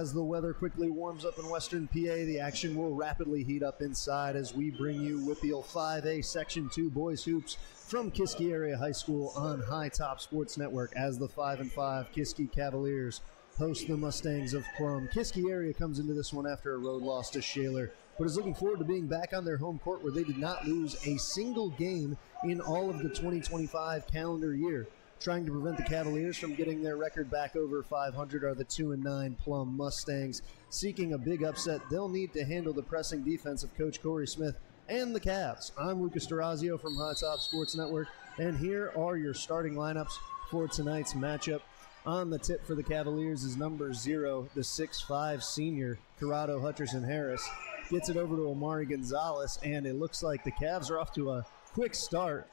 as the weather quickly warms up in Western PA, the action will rapidly heat up inside as we bring you WPIAL 5A Section 2 Boys Hoops from Kiski Area High School on High Top Sports Network as the 5-5 Kiski Cavaliers host the Mustangs of Plum. Kiski Area comes into this one after a road loss to Shaler, but is looking forward to being back on their home court where they did not lose a single game in all of the 2025 calendar year. Trying to prevent the Cavaliers from getting their record back over 500 are the 2-9 Plum Mustangs. Seeking a big upset, they'll need to handle the pressing defense of Coach Corey Smith and the Cavs. I'm Lucas Durazio from High Top Sports Network, and here are your starting lineups for tonight's matchup. On the tip for the Cavaliers is number 0, the 6'5 senior, Corrado Hutcherson-Harris. Gets it over to Omari Gonzalez, and it looks like the Cavs are off to a quick start,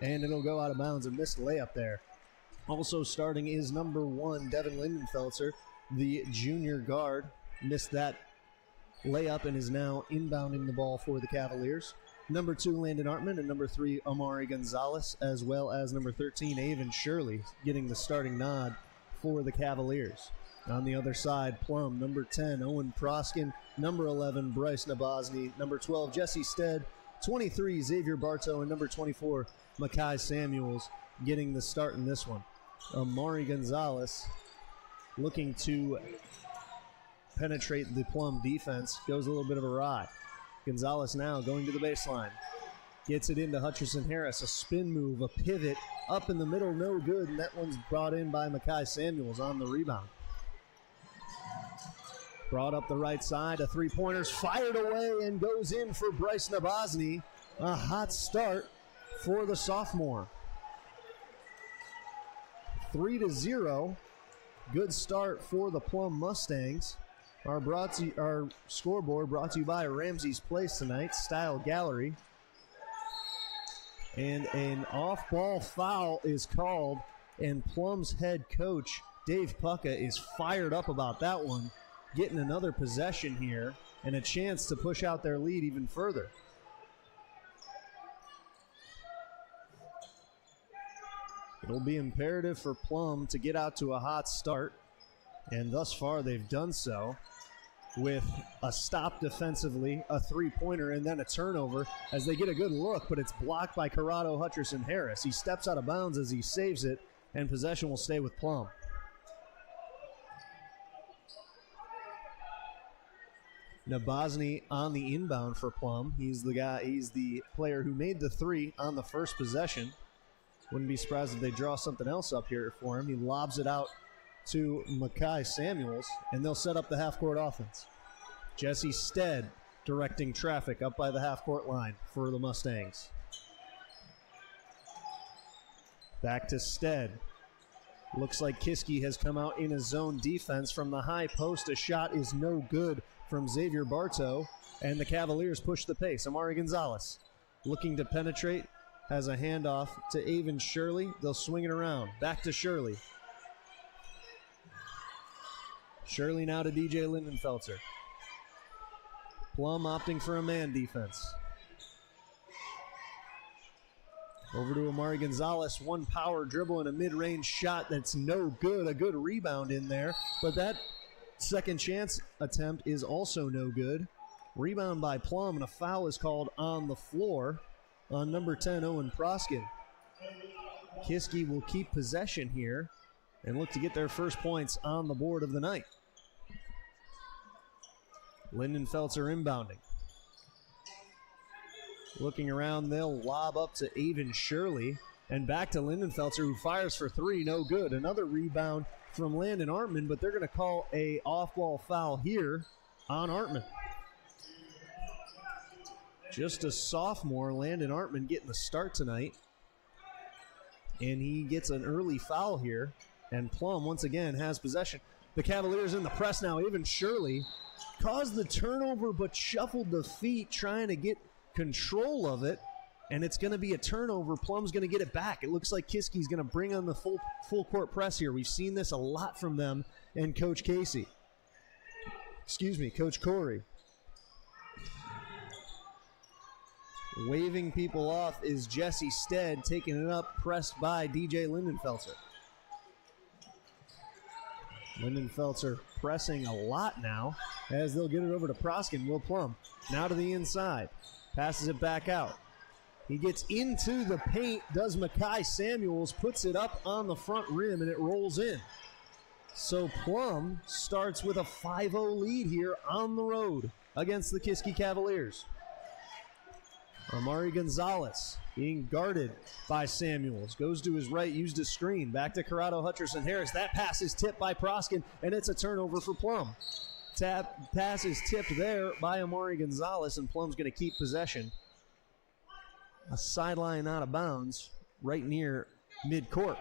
and it'll go out of bounds. A missed layup there. Also starting is number 1, Devin Lindenfelser, the junior guard. Missed that layup and is now inbounding the ball for the Cavaliers. Number 2, Landon Artman, and number 3, Omari Gonzalez, as well as number 13, Avon Shirley, getting the starting nod for the Cavaliers. On the other side, Plum, number 10, Owen Proskin, number 11, Bryce Nabosny, number 12, Jesse Stead, 23, Xavier Bartow, and number 24, Makai Samuels, getting the start in this one. Omari Gonzalez looking to penetrate the Plum defense, goes a little bit of a ride. Gonzalez now going to the baseline. Gets it into Hutcherson-Harris, a spin move, a pivot, up in the middle, no good, and that one's brought in by Makai Samuels on the rebound. Brought up the right side, a three-pointer's fired away and goes in for Bryce Nabosny. A hot start for the sophomore. 3-0. Good start for the Plum Mustangs. Our scoreboard brought to you by Ramsey's Place tonight, Style Gallery. And an off-ball foul is called, and Plum's head coach, Dave Pucka, is fired up about that one, getting another possession here and a chance to push out their lead even further. It'll be imperative for Plum to get out to a hot start, and thus far they've done so with a stop defensively, a three-pointer, and then a turnover as they get a good look, but it's blocked by Corrado Hutcherson-Harris. He steps out of bounds as he saves it, and possession will stay with Plum. Nabosny on the inbound for Plum. He's the player who made the three on the first possession. Wouldn't be surprised if they draw something else up here for him. He lobs it out to Makai Samuels, and they'll set up the half-court offense. Jesse Stead directing traffic up by the half-court line for the Mustangs. Back to Stead. Looks like Kiski has come out in a zone defense from the high post. A shot is no good from Xavier Bartow, and the Cavaliers push the pace. Omari Gonzalez looking to penetrate, has a handoff to Avon Shirley. They'll swing it around. Back to Shirley. Shirley now to DJ Lindenfelser. Plum opting for a man defense. Over to Omari Gonzalez. One power dribble and a mid-range shot that's no good. A good rebound in there, but that second chance attempt is also no good. Rebound by Plum, and a foul is called on the floor on number 10, Owen Proskin. Kiski will keep possession here and look to get their first points on the board of the night. Lindenfelser inbounding. Looking around, they'll lob up to Avon Shirley, and back to Lindenfelser, who fires for three, no good. Another rebound from Landon Artman, but they're going to call a off-ball foul here on Artman. Just a sophomore, Landon Artman getting the start tonight, and he gets an early foul here, and Plum once again has possession. The Cavaliers in the press now. Avon Shirley caused the turnover but shuffled the feet trying to get control of it, and it's going to be a turnover. Plum's going to get it back. It looks like Kiski's going to bring on the full court press here. We've seen this a lot from them and Coach Casey. Coach Corey. Waving people off is Jesse Stead, taking it up, pressed by DJ Lindenfelser. Lindenfelter pressing a lot now as they'll get it over to Proskin. Will Plum now to the inside. Passes it back out. He gets into the paint, does Makai Samuels, puts it up on the front rim, and it rolls in. So Plum starts with a 5-0 lead here on the road against the Kiski Cavaliers. Amari Gonzalez being guarded by Samuels. Goes to his right, used a screen. Back to Corrado Hutcherson Harris. That pass is tipped by Proskin, and it's a turnover for Plum. Pass is tipped there by Amari Gonzalez, and Plum's going to keep possession. A sideline out of bounds right near midcourt.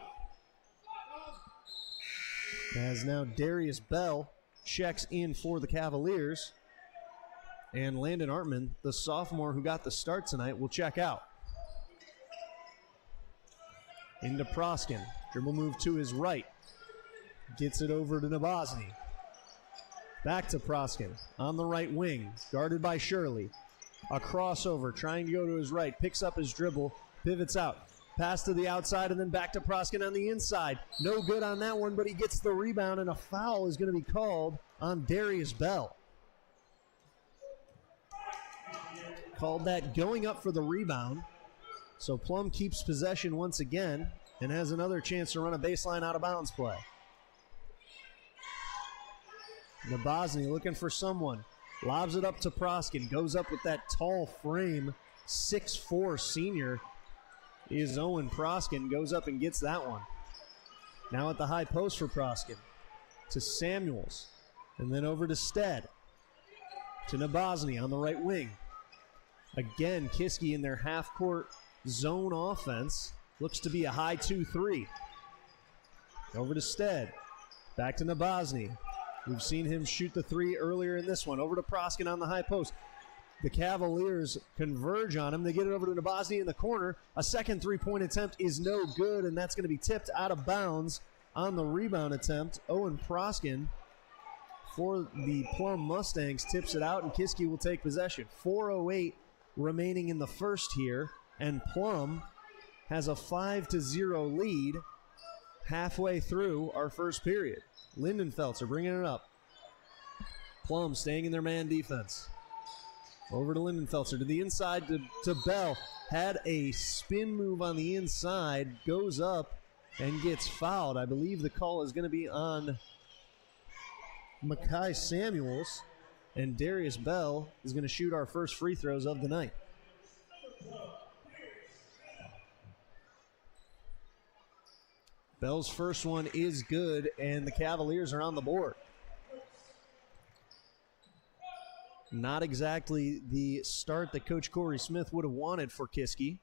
As now Darius Bell checks in for the Cavaliers. And Landon Artman, the sophomore who got the start tonight, will check out. Into Proskin. Dribble move to his right. Gets it over to Nabozny. Back to Proskin on the right wing. Guarded by Shirley. A crossover, trying to go to his right. Picks up his dribble. Pivots out. Pass to the outside and then back to Proskin on the inside. No good on that one, but he gets the rebound, and a foul is going to be called on Darius Bell. Called that going up for the rebound. So Plum keeps possession once again and has another chance to run a baseline out of bounds play. Nabozny looking for someone. Lobs it up to Proskin. Goes up with that tall frame. 6'4" senior is Owen Proskin. Goes up and gets that one. Now at the high post for Proskin. To Samuels. And then over to Stead. To Nabozny on the right wing. Again, Kiski in their half-court zone offense. Looks to be a high 2-3. Over to Stead. Back to Nabozny. We've seen him shoot the three earlier in this one. Over to Proskin on the high post. The Cavaliers converge on him. They get it over to Nabozny in the corner. A second three-point attempt is no good, and that's going to be tipped out of bounds on the rebound attempt. Owen Proskin for the Plum Mustangs tips it out, and Kiski will take possession. 4:08 remaining in the first here, and Plum has a 5-0 lead halfway through our first period. Lindenfelter bringing it up. Plum staying in their man defense. Over to Lindenfelter to the inside to Bell. Had a spin move on the inside, goes up and gets fouled. I believe the call is going to be on Makai Samuels. And Darius Bell is going to shoot our first free throws of the night. Bell's first one is good, and the Cavaliers are on the board. Not exactly the start that Coach Corey Smith would have wanted for Kiski,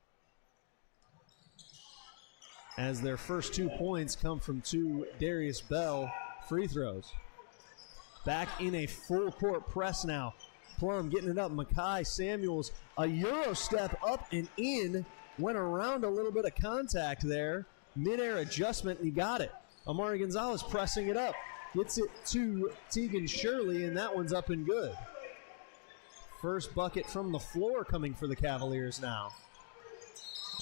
as their first 2 points come from 2 Darius Bell free throws. Back in a full court press now. Plum getting it up. Makai Samuels, a Euro step up and in. Went around a little bit of contact there. Mid-air adjustment, and he got it. Amari Gonzalez pressing it up. Gets it to Tegan Shirley, and that one's up and good. First bucket from the floor coming for the Cavaliers now.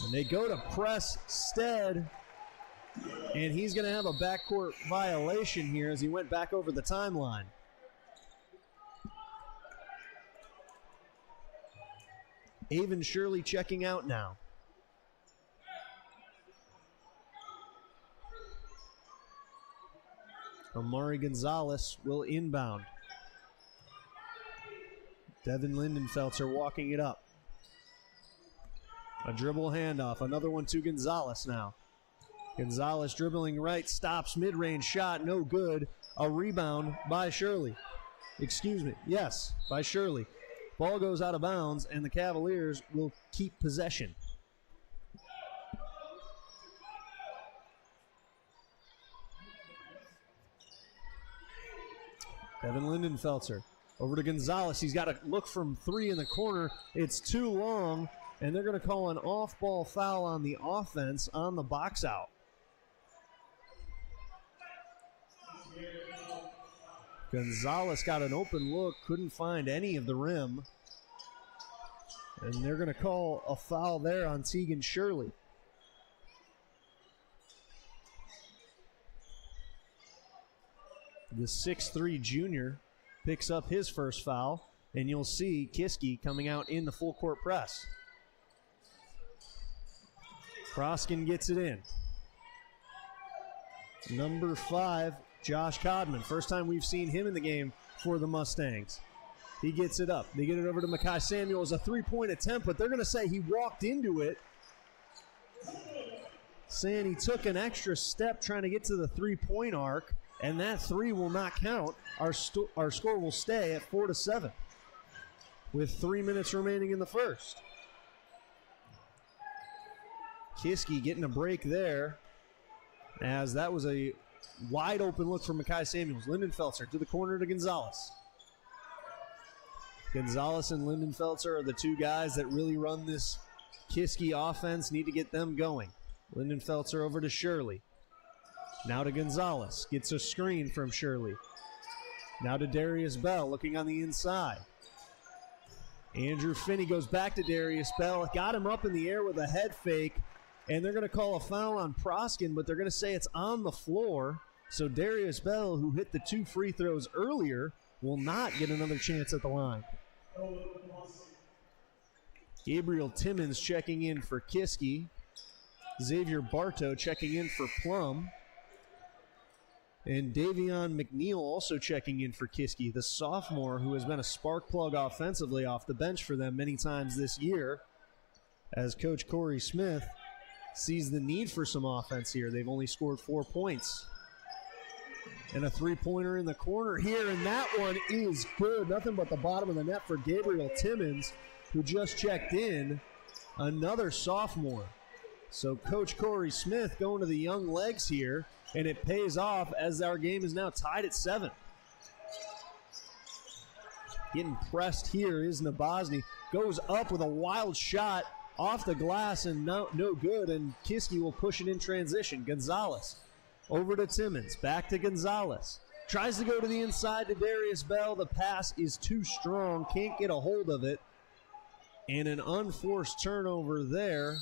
And they go to press Stead. And he's going to have a backcourt violation here as he went back over the timeline. Avon Shirley checking out now. Amari Gonzalez will inbound. Devin Lindenfelter walking it up. A dribble handoff. Another one to Gonzalez now. Gonzalez dribbling right, stops, mid-range shot, no good. A rebound by Shirley. Excuse me, yes, by Shirley. Ball goes out of bounds, and the Cavaliers will keep possession. Devin Lindenfelter over to Gonzalez. He's got to look from three in the corner. It's too long, and they're going to call an off-ball foul on the offense on the box out. Gonzalez got an open look, couldn't find any of the rim. And they're going to call a foul there on Tegan Shirley. The 6'3 junior picks up his first foul, and you'll see Kiski coming out in the full court press. Proskin gets it in. Number 5, Josh Codman. First time we've seen him in the game for the Mustangs. He gets it up. They get it over to Makai Samuels. A three-point attempt, but they're going to say he walked into it, saying he took an extra step trying to get to the three-point arc, and that three will not count. Our score will stay at 4-7 with 3 minutes remaining in the first. Kiski getting a break there, as that was a wide open look from Makai Samuels. Lindenfelser to the corner to Gonzalez. Gonzalez and Lindenfelser are the two guys that really run this Kiski offense. Need to get them going. Lindenfelser over to Shirley. Now to Gonzalez. Gets a screen from Shirley. Now to Darius Bell looking on the inside. Andrew Finney goes back to Darius Bell. Got him up in the air with a head fake. And they're going to call a foul on Proskin, but they're going to say it's on the floor. So Darius Bell, who hit the 2 free throws earlier, will not get another chance at the line. Gabriel Timmons checking in for Kiski. Xavier Bartow checking in for Plum. And Davion McNeil also checking in for Kiski, the sophomore who has been a spark plug offensively off the bench for them many times this year, as Coach Corey Smith sees the need for some offense here. They've only scored 4 points. And a three-pointer in the corner here, and that one is good. Nothing but the bottom of the net for Gabriel Timmons, who just checked in, another sophomore. So Coach Corey Smith going to the young legs here, and it pays off as our game is now tied at 7. Getting pressed here is Nabozny. Goes up with a wild shot off the glass and no good, and Kiski will push it in transition. Gonzalez over to Timmons, back to Gonzalez. Tries to go to the inside to Darius Bell. The pass is too strong, can't get a hold of it. And an unforced turnover there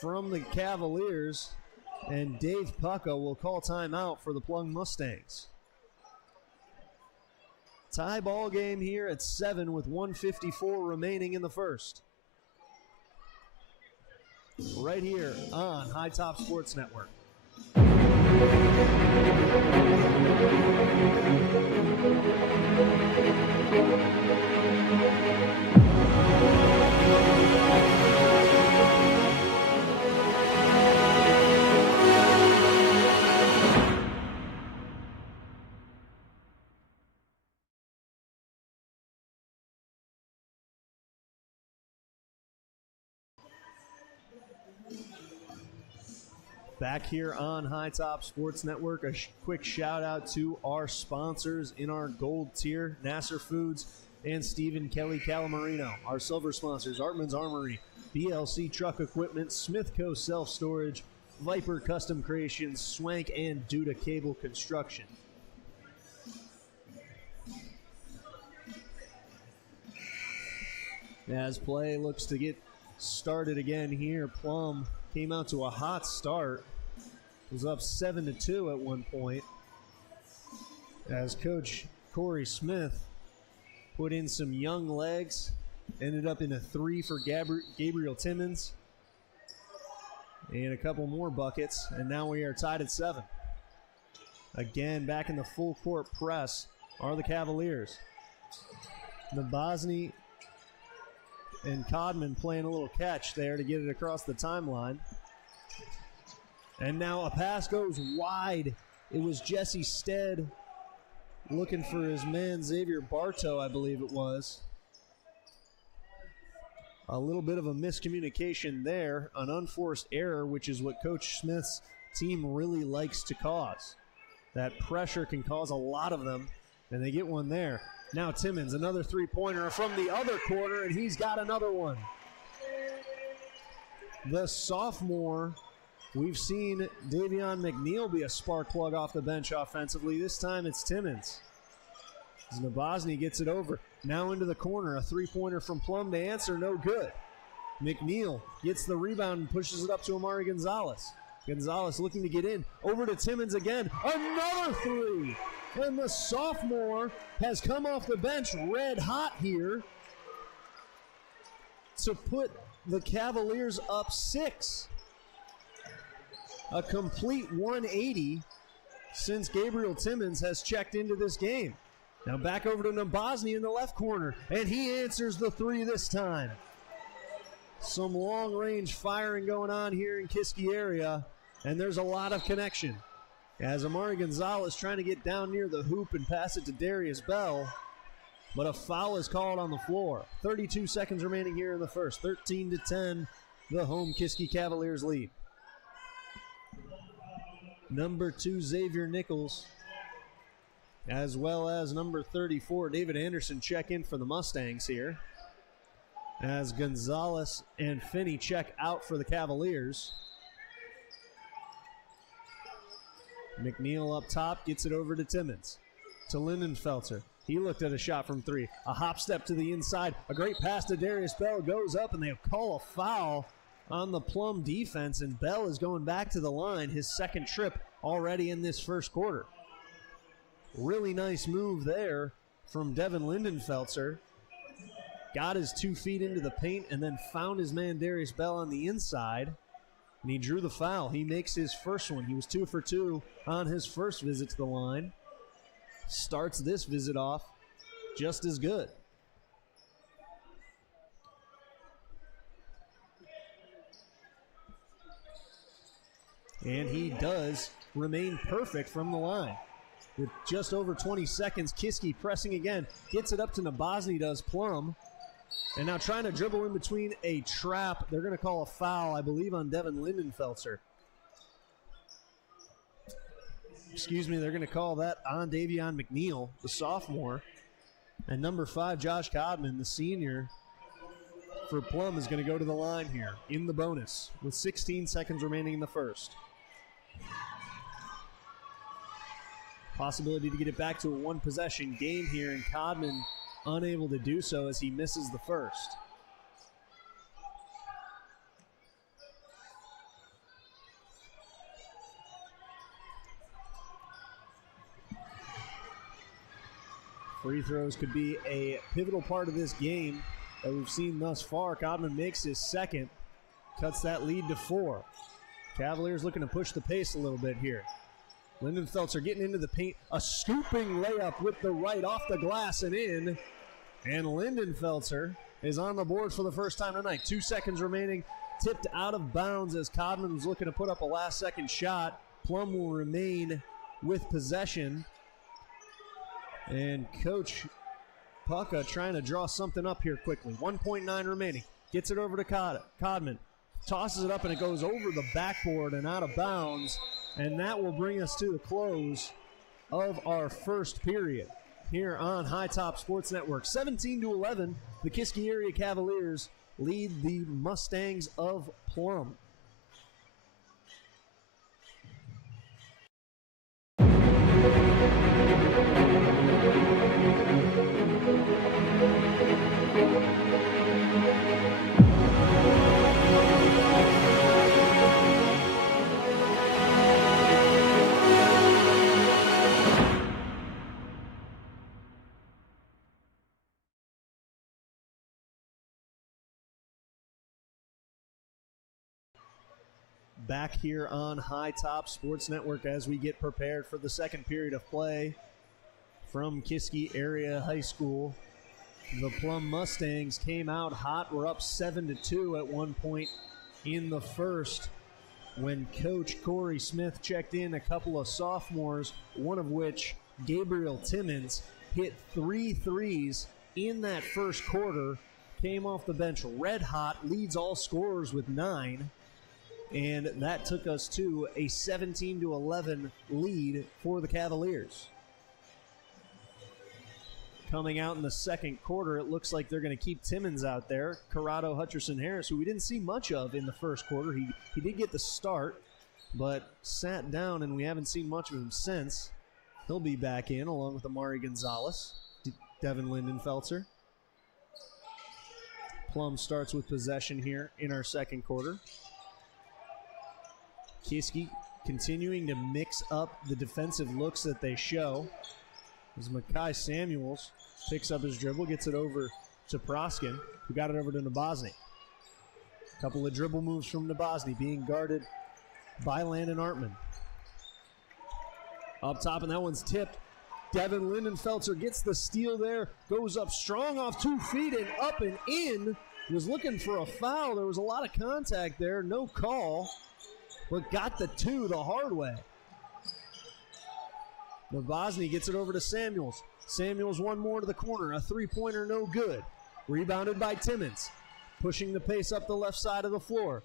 from the Cavaliers. And Dave Pucka will call timeout for the Plum Mustangs. Tie ball game here at 7 with 1:54 remaining in the first. Right here on High Top Sports Network. Back here on High Top Sports Network, a quick shout out to our sponsors in our gold tier, Nasser Foods and Stephen Kelly Calamarino. Our silver sponsors, Artman's Armory, BLC Truck Equipment, Smithco Self Storage, Viper Custom Creations, Swank, and Duda Cable Construction. As play looks to get started again here, Plum came out to a hot start. Was up 7-2 at one point, as Coach Corey Smith put in some young legs. Ended up in a 3 for Gabriel Timmons. And a couple more buckets, and now we are tied at 7. Again, back in the full court press are the Cavaliers. Nabozny and Codman playing a little catch there to get it across the timeline. And now a pass goes wide. It was Jesse Stead looking for his man Xavier Bartow, I believe it was. A little bit of a miscommunication there, an unforced error, which is what Coach Smith's team really likes to cause. That pressure can cause a lot of them, and they get one there. Now Timmons, another three-pointer from the other corner, and he's got another one. The sophomore, we've seen Davion McNeil be a spark plug off the bench offensively. This time it's Timmons. As Nabozny gets it over. Now into the corner, a three-pointer from Plum to answer, no good. McNeil gets the rebound and pushes it up to Amari Gonzalez. Gonzalez looking to get in. Over to Timmons again. Another three. And the sophomore has come off the bench red hot here to put the Cavaliers up 6. A complete 180 since Gabriel Timmons has checked into this game. Now back over to Nabozny in the left corner, and he answers the three this time. Some long-range firing going on here in Kiski area, and there's a lot of connection. As Amari Gonzalez trying to get down near the hoop and pass it to Darius Bell, but a foul is called on the floor. 32 seconds remaining here in the first. 13-10, the home Kiski Cavaliers lead. Number 2, Xavier Nichols, as well as number 34, David Anderson, check in for the Mustangs here, as Gonzalez and Finney check out for the Cavaliers. McNeil up top, gets it over to Timmons. To Lindenfelter. He looked at a shot from 3. A hop step to the inside. A great pass to Darius Bell. Goes up, and they call a foul on the Plum defense, and Bell is going back to the line, his second trip already in this first quarter. Really nice move there from Devin Lindenfelter. Got his 2 feet into the paint and then found his man Darius Bell on the inside, and he drew the foul. He makes his first one. He was 2 for 2 on his first visit to the line. Starts this visit off just as good. And he does remain perfect from the line. With just over 20 seconds, Kiski pressing again. Gets it up to Nabozny, does Plum. And now trying to dribble in between a trap. They're going to call a foul, I believe, on Devin Lindenfelter. Excuse me, they're going to call that on Davion McNeil, the sophomore. And number 5, Josh Codman, the senior, for Plum, is going to go to the line here in the bonus with 16 seconds remaining in the first. Possibility to get it back to a 1-possession game here, and Codman unable to do so as he misses the first. Free throws could be a pivotal part of this game that we've seen thus far. Codman makes his second, cuts that lead to 4. Cavaliers looking to push the pace a little bit here. Lindenfelter getting into the paint, a scooping layup with the right off the glass and in. And Lindenfelter is on the board for the first time tonight. 2 seconds remaining, tipped out of bounds as Codman was looking to put up a last-second shot. Plum will remain with possession. And Coach Pucka trying to draw something up here quickly. 1.9 remaining. Gets it over to Codman. Tosses it up, and it goes over the backboard and out of bounds. And that will bring us to the close of our first period here on High Top Sports Network. 17-11, the Kiski area Cavaliers lead the Mustangs of Plum. Back here on High Top Sports Network as we get prepared for the second period of play from Kiski Area High School. The Plum Mustangs came out hot. We're up 7-2 at one point in the first when Coach Corey Smith checked in a couple of sophomores, one of which, Gabriel Timmons, hit 3 threes in that first quarter, came off the bench red hot, leads all scorers with 9. And that took us to a 17-11 lead for the Cavaliers. Coming out in the second quarter, it looks like they're going to keep Timmons out there. Corrado Hutcherson-Harris, who we didn't see much of in the first quarter. He did get the start, but sat down, and we haven't seen much of him since. He'll be back in along with Amari Gonzalez, Devin Lindenfelter. Plum starts with possession here in our second quarter. Kiski continuing to mix up the defensive looks that they show. As Makai Samuels picks up his dribble, gets it over to Proskin, who got it over to Nabozny. A couple of dribble moves from Nabozny being guarded by Landon Artman. Up top, and that one's tipped. Devin Lindenfelter gets the steal there, goes up strong off 2 feet and up and in. Was looking for a foul. There was a lot of contact there, no call, but got the 2 the hard way. Nabozny gets it over to Samuels. Samuels one more to the corner, a 3-pointer, no good. Rebounded by Timmons, pushing the pace up the left side of the floor.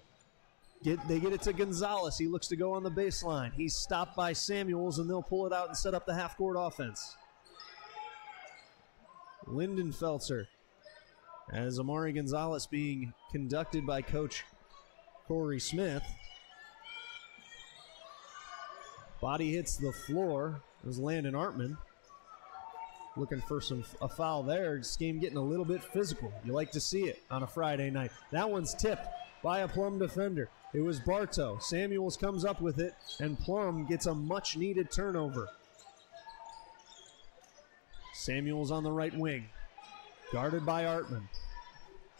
They get it to Gonzalez. He looks to go on the baseline. He's stopped by Samuels, and they'll pull it out and set up the half-court offense. Lindenfelter, as Amari Gonzalez being conducted by Coach Corey Smith. Body hits the floor. There's Landon Artman looking for a foul there. This game getting a little bit physical. You like to see it on a Friday night. That one's tipped by a Plum defender. It was Bartow. Samuels comes up with it, and Plum gets a much-needed turnover. Samuels on the right wing, guarded by Artman.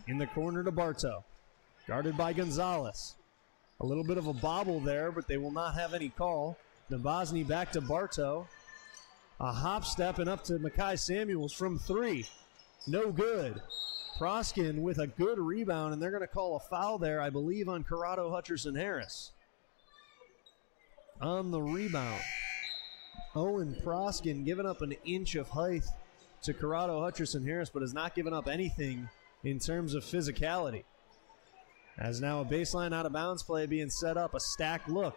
In the corner to Bartow, guarded by Gonzalez. A little bit of a bobble there, but they will not have any call. Nabozny back to Bartow. A hop step and up to Makai Samuels from 3. No good. Proskin with a good rebound, and they're going to call a foul there, I believe, on Corrado Hutcherson-Harris. On the rebound, Owen Proskin giving up an inch of height to Corrado Hutcherson-Harris, but has not given up anything in terms of physicality. As now a baseline out of bounds play being set up, a stacked look.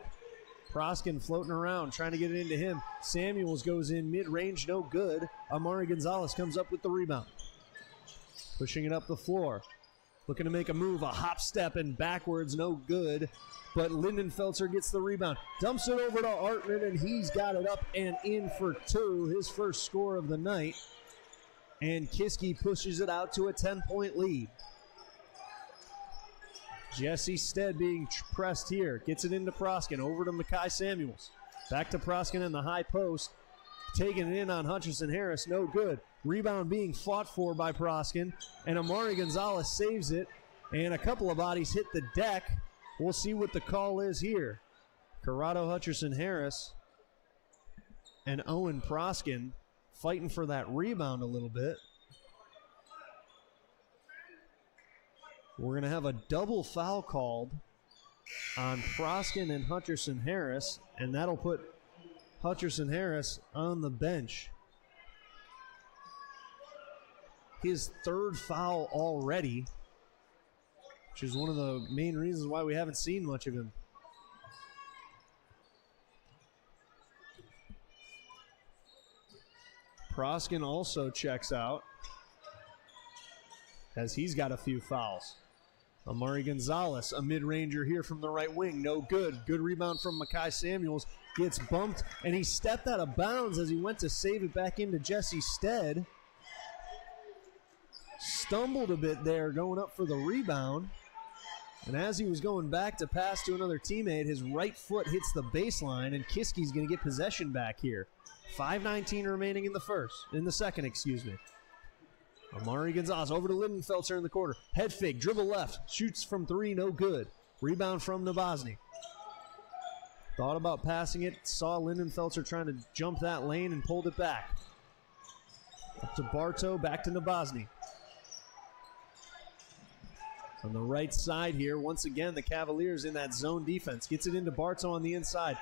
Proskin floating around, trying to get it into him. Samuels goes in mid-range, no good. Amari Gonzalez comes up with the rebound. Pushing it up the floor. Looking to make a move, a hop step and backwards, no good. But Lindenfelter gets the rebound. Dumps it over to Artman, and he's got it up and in for 2, his first score of the night. And Kiski pushes it out to a 10-point lead. Jesse Stead being pressed here. Gets it into Proskin. Over to Makai Samuels. Back to Proskin in the high post. Taking it in on Hutcherson-Harris. No good. Rebound being fought for by Proskin. And Amari Gonzalez saves it. And a couple of bodies hit the deck. We'll see what the call is here. Corrado Hutcherson-Harris and Owen Proskin fighting for that rebound a little bit. We're going to have a double foul called on Proskin and Hutcherson-Harris, and that'll put Hutcherson-Harris on the bench. His 3rd foul already, which is one of the main reasons why we haven't seen much of him. Proskin also checks out, as he's got a few fouls. Amari Gonzalez, a mid-ranger here from the right wing. No good. Good rebound from Makai Samuels. Gets bumped, and he stepped out of bounds as he went to save it back into Jesse Stead. Stumbled a bit there going up for the rebound. And as he was going back to pass to another teammate, his right foot hits the baseline, and Kiski's going to get possession back here. 5:19 remaining in the second. Amari Gonzalez over to Lindenfelter in the corner. Head fake, dribble left, shoots from 3, no good. Rebound from Nabozny. Thought about passing it, saw Lindenfelter trying to jump that lane and pulled it back. Up to Bartow, back to Nabozny. On the right side here, once again, the Cavaliers in that zone defense. Gets it into Bartow on the inside.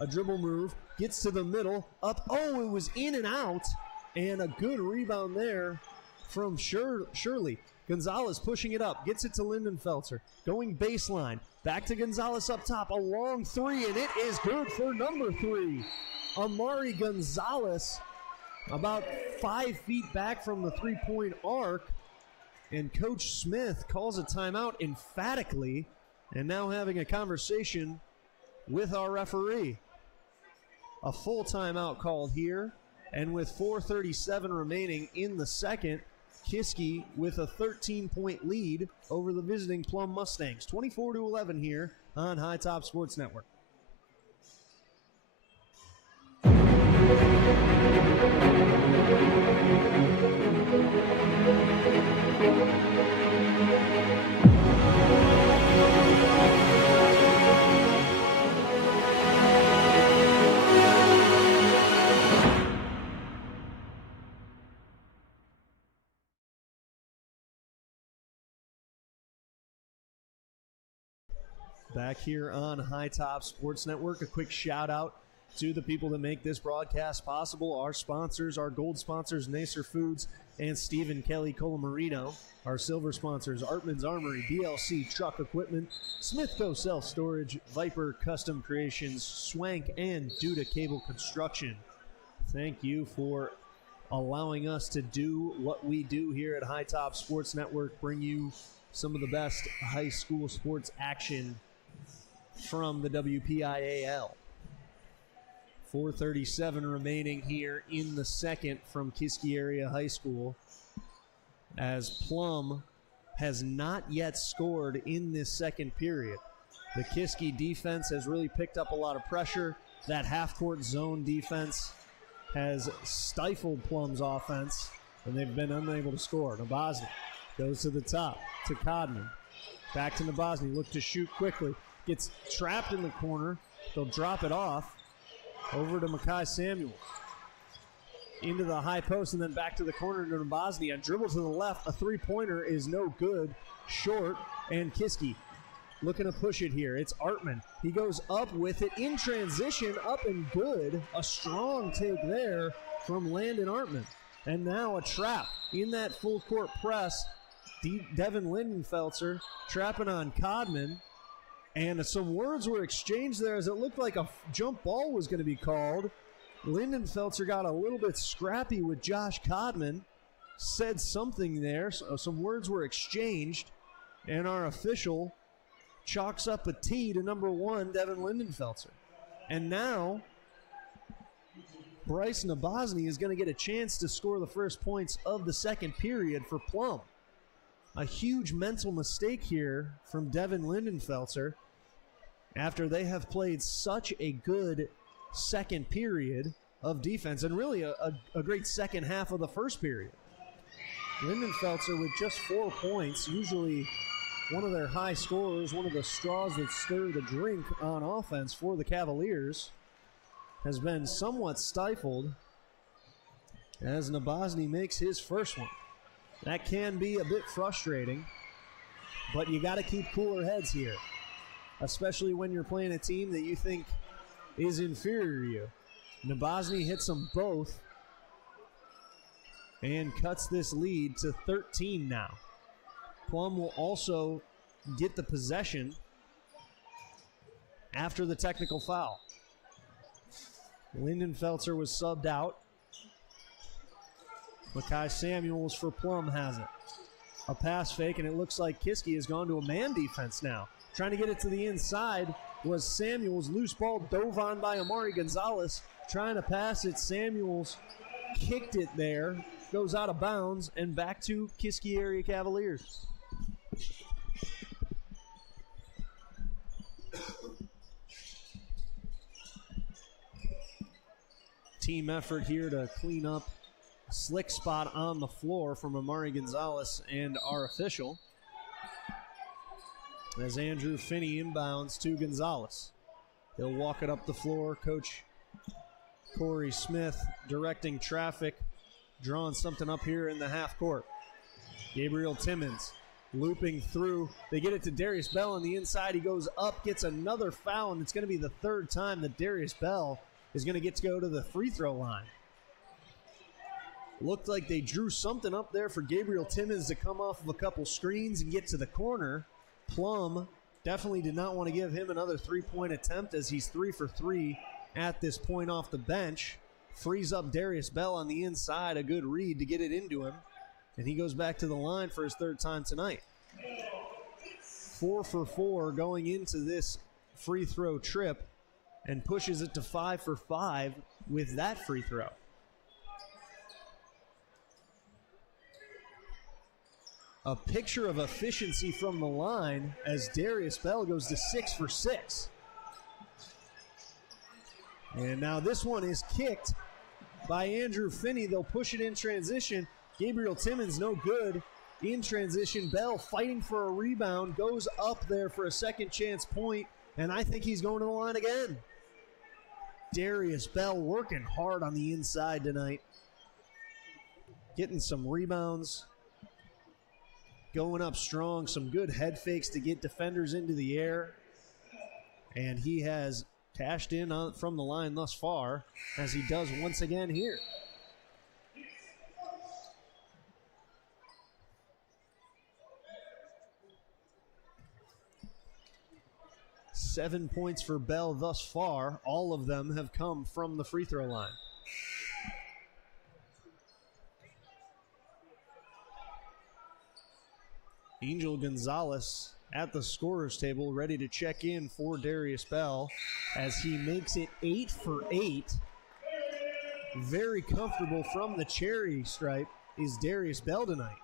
A dribble move, gets to the middle, up. Oh, it was in and out, and a good rebound there from Shirley. Gonzalez pushing it up, gets it to Lindenfelter. Going baseline, back to Gonzalez up top, a long 3, and it is good for number 3. Amari Gonzalez about 5 feet back from the three-point arc, and Coach Smith calls a timeout emphatically, and now having a conversation with our referee. A full timeout called here, and with 4:37 remaining in the second, Kiski with a 13-point lead over the visiting Plum Mustangs. 24-11 here on High Top Sports Network. Back here on High Top Sports Network, a quick shout out to the people that make this broadcast possible. Our sponsors, our gold sponsors, Nacer Foods and Stephen Kelly Colamarino. Our silver sponsors, Artman's Armory, BLC Truck Equipment, Smithco Self Storage, Viper Custom Creations, Swank, and Duda Cable Construction. Thank you for allowing us to do what we do here at High Top Sports Network, bring you some of the best high school sports action from the WPIAL. 4:37 remaining here in the second from Kiski Area High School, as Plum has not yet scored in this second period. The Kiski defense has really picked up a lot of pressure. That half-court zone defense has stifled Plum's offense, and they've been unable to score. Nabozny goes to the top to Codman. Back to Nabozny, look to shoot quickly. Gets trapped in the corner. They'll drop it off. Over to Makai Samuel. Into the high post and then back to the corner to Nabozny. A dribble to the left. A three-pointer is no good. Short. And Kiski looking to push it here. It's Artman. He goes up with it in transition. Up and good. A strong take there from Landon Artman. And now a trap in that full court press. Devin Lindenfelser trapping on Codman. And some words were exchanged there as it looked like a jump ball was going to be called. Lindenfelser got a little bit scrappy with Josh Codman. Said something there. So some words were exchanged. And our official chalks up a T to number 1, Devin Lindenfelser. And now Bryce Nabozny is going to get a chance to score the first points of the second period for Plum. A huge mental mistake here from Devin Lindenfelser after they have played such a good second period of defense and really a great second half of the first period. Lindenfelser with just 4 points, usually one of their high scorers, one of the straws that stir the drink on offense for the Cavaliers, has been somewhat stifled as Nabozny makes his first one. That can be a bit frustrating, but you got to keep cooler heads here, especially when you're playing a team that you think is inferior to you. Nabozny hits them both and cuts this lead to 13 now. Plum will also get the possession after the technical foul. Lindenfelser was subbed out. Makai Samuels for Plum has it. A pass fake, and it looks like Kiski has gone to a man defense now. Trying to get it to the inside was Samuels. Loose ball dove on by Amari Gonzalez. Trying to pass it. Samuels kicked it there. Goes out of bounds and back to Kiski Area Cavaliers. Team effort here to clean up a slick spot on the floor from Amari Gonzalez and our official. As Andrew Finney inbounds to Gonzalez. He'll walk it up the floor. Coach Corey Smith directing traffic, drawing something up here in the half court. Gabriel Timmons looping through. They get it to Darius Bell on the inside. He goes up, gets another foul, and it's going to be the third time that Darius Bell is going to get to go to the free throw line. Looked like they drew something up there for Gabriel Timmons to come off of a couple screens and get to the corner. Plum definitely did not want to give him another three-point attempt as he's 3 for 3 at this point off the bench. Frees up Darius Bell on the inside, a good read to get it into him. And he goes back to the line for his third time tonight. 4 for 4 going into this free throw trip and pushes it to 5 for 5 with that free throw. A picture of efficiency from the line as Darius Bell goes to 6 for 6. And now this one is kicked by Andrew Finney. They'll push it in transition. Gabriel Timmons, no good. In transition, Bell fighting for a rebound, goes up there for a second chance point, and I think he's going to the line again. Darius Bell working hard on the inside tonight. Getting some rebounds. Going up strong. Some good head fakes to get defenders into the air. And he has cashed in from the line thus far, as he does once again here. Seven points for Bell thus far. All of them have come from the free throw line. Angel Gonzalez at the scorer's table, ready to check in for Darius Bell as he makes it 8 for 8. Very comfortable from the cherry stripe is Darius Bell tonight.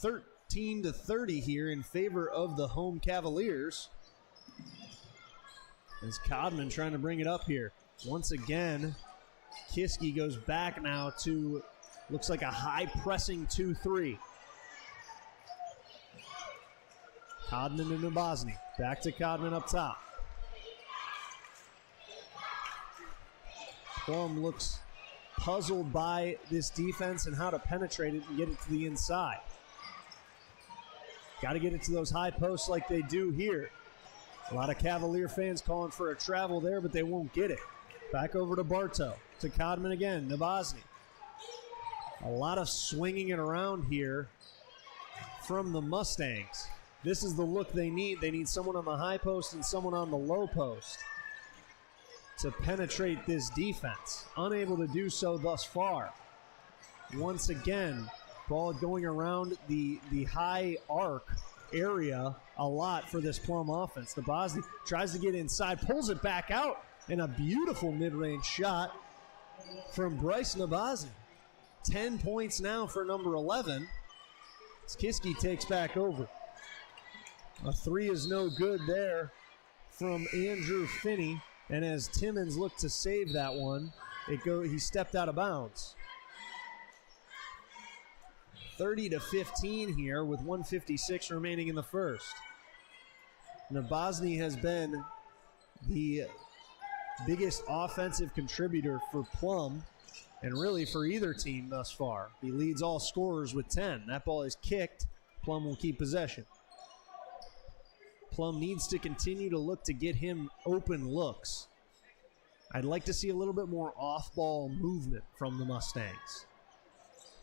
13 to 30 here in favor of the home Cavaliers. As Codman trying to bring it up here. Once again, Kiski goes back now to, looks like a high pressing 2-3. Codman and Nabozny. Back to Codman up top. Plum looks puzzled by this defense and how to penetrate it and get it to the inside. Got to get it to those high posts like they do here. A lot of Cavalier fans calling for a travel there, but they won't get it. Back over to Bartow. To Codman again. Nabozny. A lot of swinging it around here from the Mustangs. This is the look they need. They need someone on the high post and someone on the low post to penetrate this defense. Unable to do so thus far. Once again, ball going around the high arc area a lot for this Plum offense. Nabozny tries to get inside, pulls it back out, and a beautiful mid-range shot from Bryce Nabozny. 10 points now for number 11 as Kiski takes back over. A three is no good there from Andrew Finney, and as Timmons looked to save that one, he stepped out of bounds. 30 to 15 here with 1:56 remaining in the first. Nabozny has been the biggest offensive contributor for Plum and really for either team thus far. He leads all scorers with 10. That ball is kicked. Plum will keep possession. Plum needs to continue to look to get him open looks. I'd like to see a little bit more off-ball movement from the Mustangs.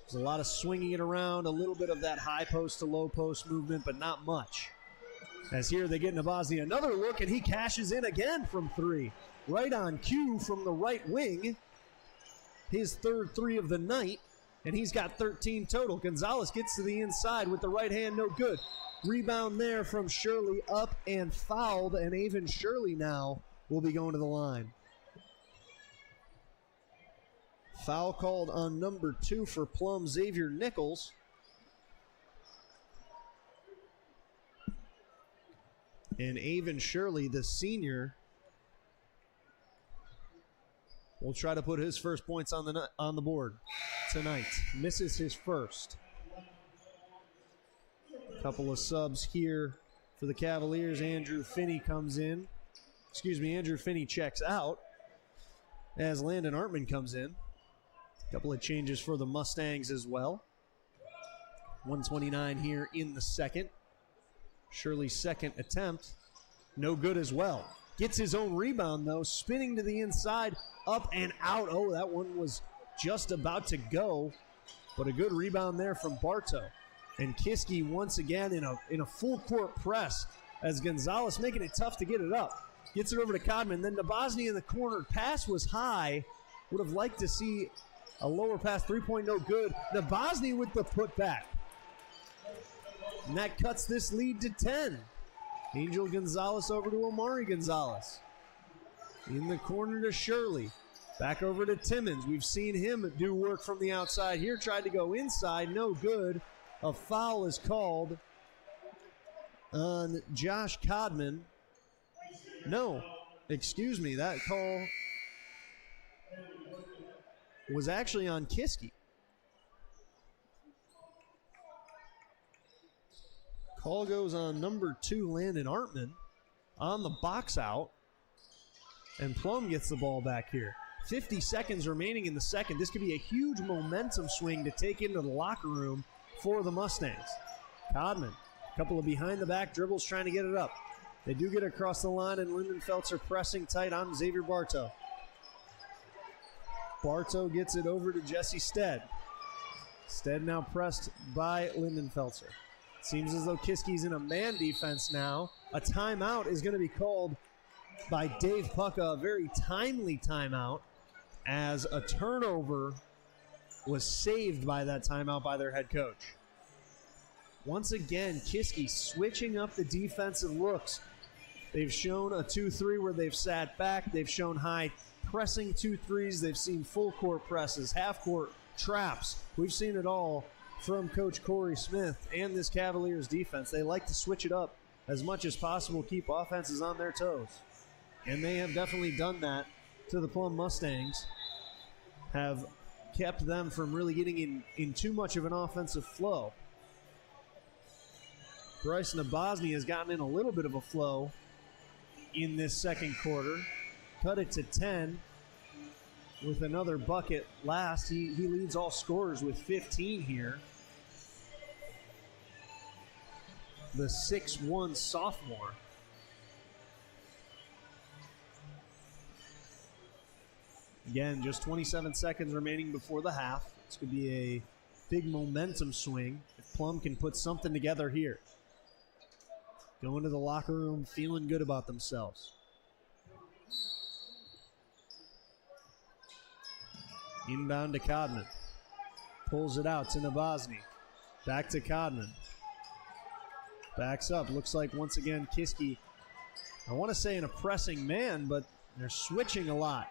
There's a lot of swinging it around, a little bit of that high post to low post movement, but not much. As here they get Nabozny another look, and he cashes in again from three. Right on cue from the right wing. His third three of the night, and he's got 13 total. Gonzalez gets to the inside with the right hand, no good. Rebound there from Shirley, up and fouled, and Avon Shirley now will be going to the line. Foul called on number 2 for Plum, Xavier Nichols. And Avon Shirley, the senior, will try to put his first points on the board tonight. Misses his first. Couple of subs here for the Cavaliers. Andrew Finney comes in. Andrew Finney checks out as Landon Artman comes in. Couple of changes for the Mustangs as well. 1:29 here in the second. Shirley's second attempt, no good as well. Gets his own rebound though, spinning to the inside, up and out. Oh, that one was just about to go, but a good rebound there from Bartow. And Kiski once again in a full court press as Gonzalez making it tough to get it up. Gets it over to Codman. Then Nabozny in the corner. Pass was high. Would have liked to see a lower pass. 3-point no good. Nabozny with the putback. And that cuts this lead to 10. Angel Gonzalez over to Amari Gonzalez. In the corner to Shirley. Back over to Timmons. We've seen him do work from the outside here. Tried to go inside. No good. A foul is called on Josh Codman. No, excuse me, that call was actually on Kiski. Call goes on number 2, Landon Artman, on the box out. And Plum gets the ball back here. 50 seconds remaining in the second. This could be a huge momentum swing to take into the locker room for the Mustangs. Codman, a couple of behind-the-back dribbles trying to get it up. They do get across the line, and Lindenfelter pressing tight on Xavier Bartow. Bartow gets it over to Jesse Stead. Stead now pressed by Lindenfelter. Seems as though Kiski's in a man defense now. A timeout is going to be called by Dave Pucka, a very timely timeout, as a turnover was saved by that timeout by their head coach. Once again, Kiski switching up the defensive looks. They've shown a 2-3 where they've sat back. They've shown high pressing 2-3s. They've seen full court presses, half court traps. We've seen it all from Coach Corey Smith and this Cavaliers defense. They like to switch it up as much as possible, keep offenses on their toes. And they have definitely done that to the Plum Mustangs, have kept them from really getting in too much of an offensive flow. Bryce Nabosny has gotten in a little bit of a flow in this second quarter. Cut it to 10 with another bucket last. He leads all scorers with 15 here. The 6'1" sophomore. Again, just 27 seconds remaining before the half. This could be a big momentum swing if Plum can put something together here. Going to the locker room feeling good about themselves. Inbound to Codman. Pulls it out to Nabosny. Back to Codman. Backs up. Looks like once again Kiski, I want to say in a pressing man, but they're switching a lot.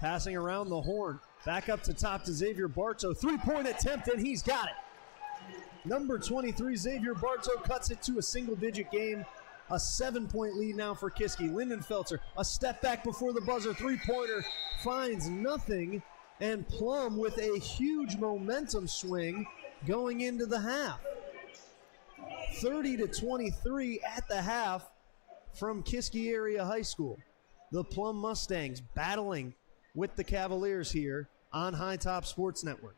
Passing around the horn. Back up to top to Xavier Bartow. Three-point attempt, and he's got it. Number 23, Xavier Bartow cuts it to a single-digit game. A 7-point lead now for Kiski. Lindenfelter, a step back before the buzzer. Three-pointer finds nothing. And Plum with a huge momentum swing going into the half. 30-23 at the half from Kiski Area High School. The Plum Mustangs battling with the Cavaliers here on High Top Sports Network.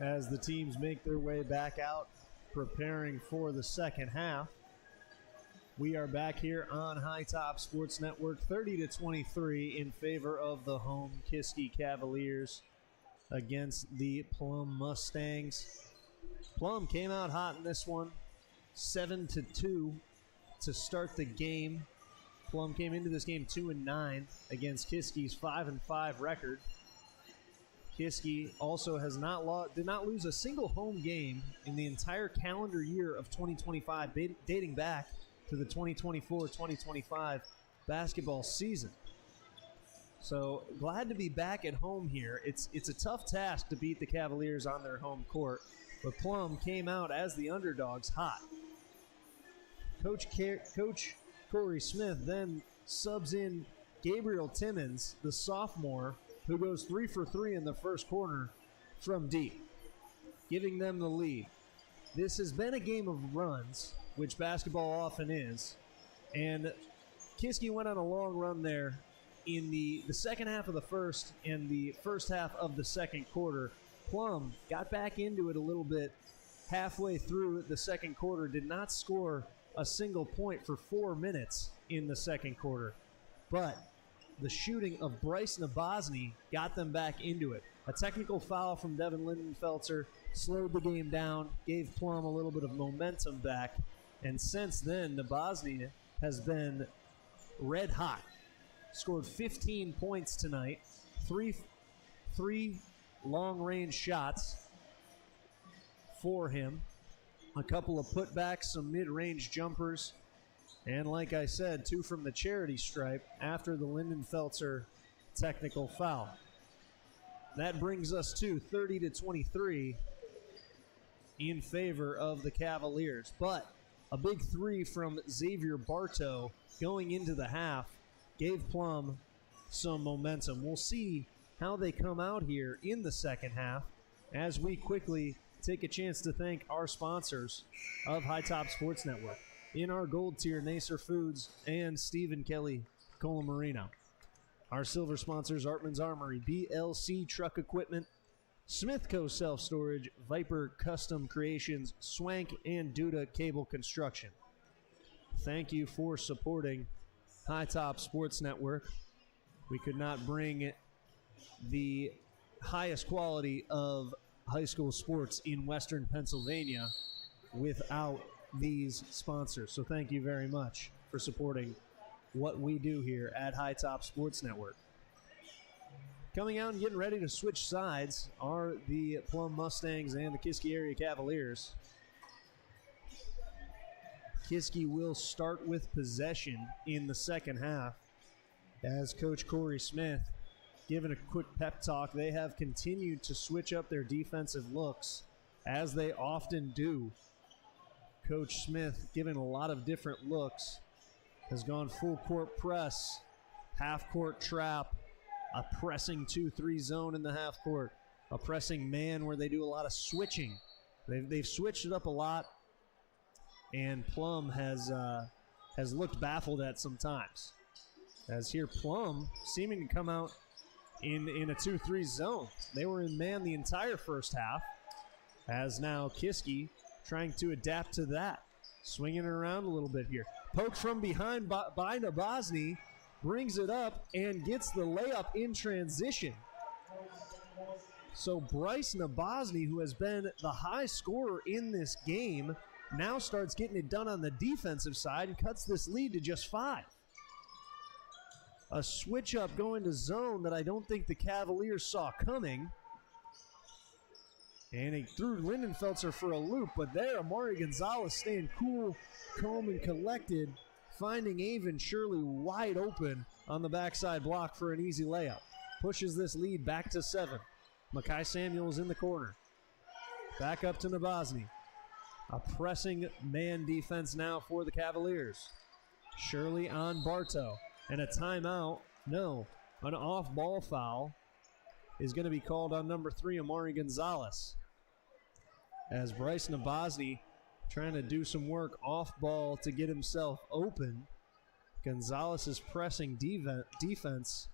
as the teams make their way back out, preparing for the second half. We are back here on High Top Sports Network, 30-23 in favor of the home Kiski Cavaliers against the Plum Mustangs. Plum came out hot in this one, 7-2 to start the game. Plum came into this game 2-9 against Kiski's 5-5 record. Kiski also did not lose a single home game in the entire calendar year of 2025, dating back to the 2024-2025 basketball season. So glad to be back at home here. It's a tough task to beat the Cavaliers on their home court, but Plum came out as the underdogs hot. Coach Corey Smith then subs in Gabriel Timmons, the sophomore, who goes 3 for 3 in the first quarter from deep, giving them the lead. This has been a game of runs, which basketball often is, and Kiski went on a long run there in the second half of the first and the first half of the second quarter. Plum got back into it a little bit halfway through the second quarter, did not score a single point for 4 minutes in the second quarter, but the shooting of Bryce Nabosny got them back into it. A technical foul from Devin Lindenfelter slowed the game down, gave Plum a little bit of momentum back, and since then, Nabosny has been red hot. Scored 15 points tonight, three long-range shots for him, a couple of putbacks, some mid-range jumpers, and like I said, 2 from the charity stripe after the Lindenfelter technical foul. That brings us to 30-23 in favor of the Cavaliers. But a big 3 from Xavier Bartow going into the half gave Plum some momentum. We'll see how they come out here in the second half as we quickly take a chance to thank our sponsors of High Top Sports Network. In our gold tier, Nacer Foods and Stephen Kelly Colamarino. Our silver sponsors, Artman's Armory, BLC Truck Equipment, Smithco Self Storage, Viper Custom Creations, Swank, and Duda Cable Construction. Thank you for supporting High Top Sports Network. We could not bring the highest quality of high school sports in Western Pennsylvania without these sponsors. So thank you very much for supporting what we do here at High Top Sports Network. Coming out and getting ready to switch sides are the Plum Mustangs and the Kiski area Cavaliers. Kiski will start with possession in the second half as Coach Corey Smith given a quick pep talk. They have continued to switch up their defensive looks as they often do. Coach Smith, given a lot of different looks, has gone full court press, half court trap, a pressing 2-3 zone in the half court, a pressing man where they do a lot of switching. They've switched it up a lot, and Plum has looked baffled at some times. As here, Plum seeming to come out in a 2-3 zone. They were in man the entire first half, as now Kiski trying to adapt to that. Swinging it around a little bit here. Poked from behind by Nabosny, brings it up and gets the layup in transition. So Bryce Nabosny, who has been the high scorer in this game, now starts getting it done on the defensive side and cuts this lead to just 5. A switch up going to zone that I don't think the Cavaliers saw coming. And he threw Lindenfelter for a loop, but there, Amari Gonzalez staying cool, calm, and collected, finding Avon Shirley wide open on the backside block for an easy layup. Pushes this lead back to 7. Makai Samuels in the corner. Back up to Nabosny. A pressing man defense now for the Cavaliers. Shirley on Bartow. And a timeout. No, an off-ball foul is going to be called on number 3, Amari Gonzalez. As Bryce Nabosny trying to do some work off ball to get himself open. Gonzalez's pressing defense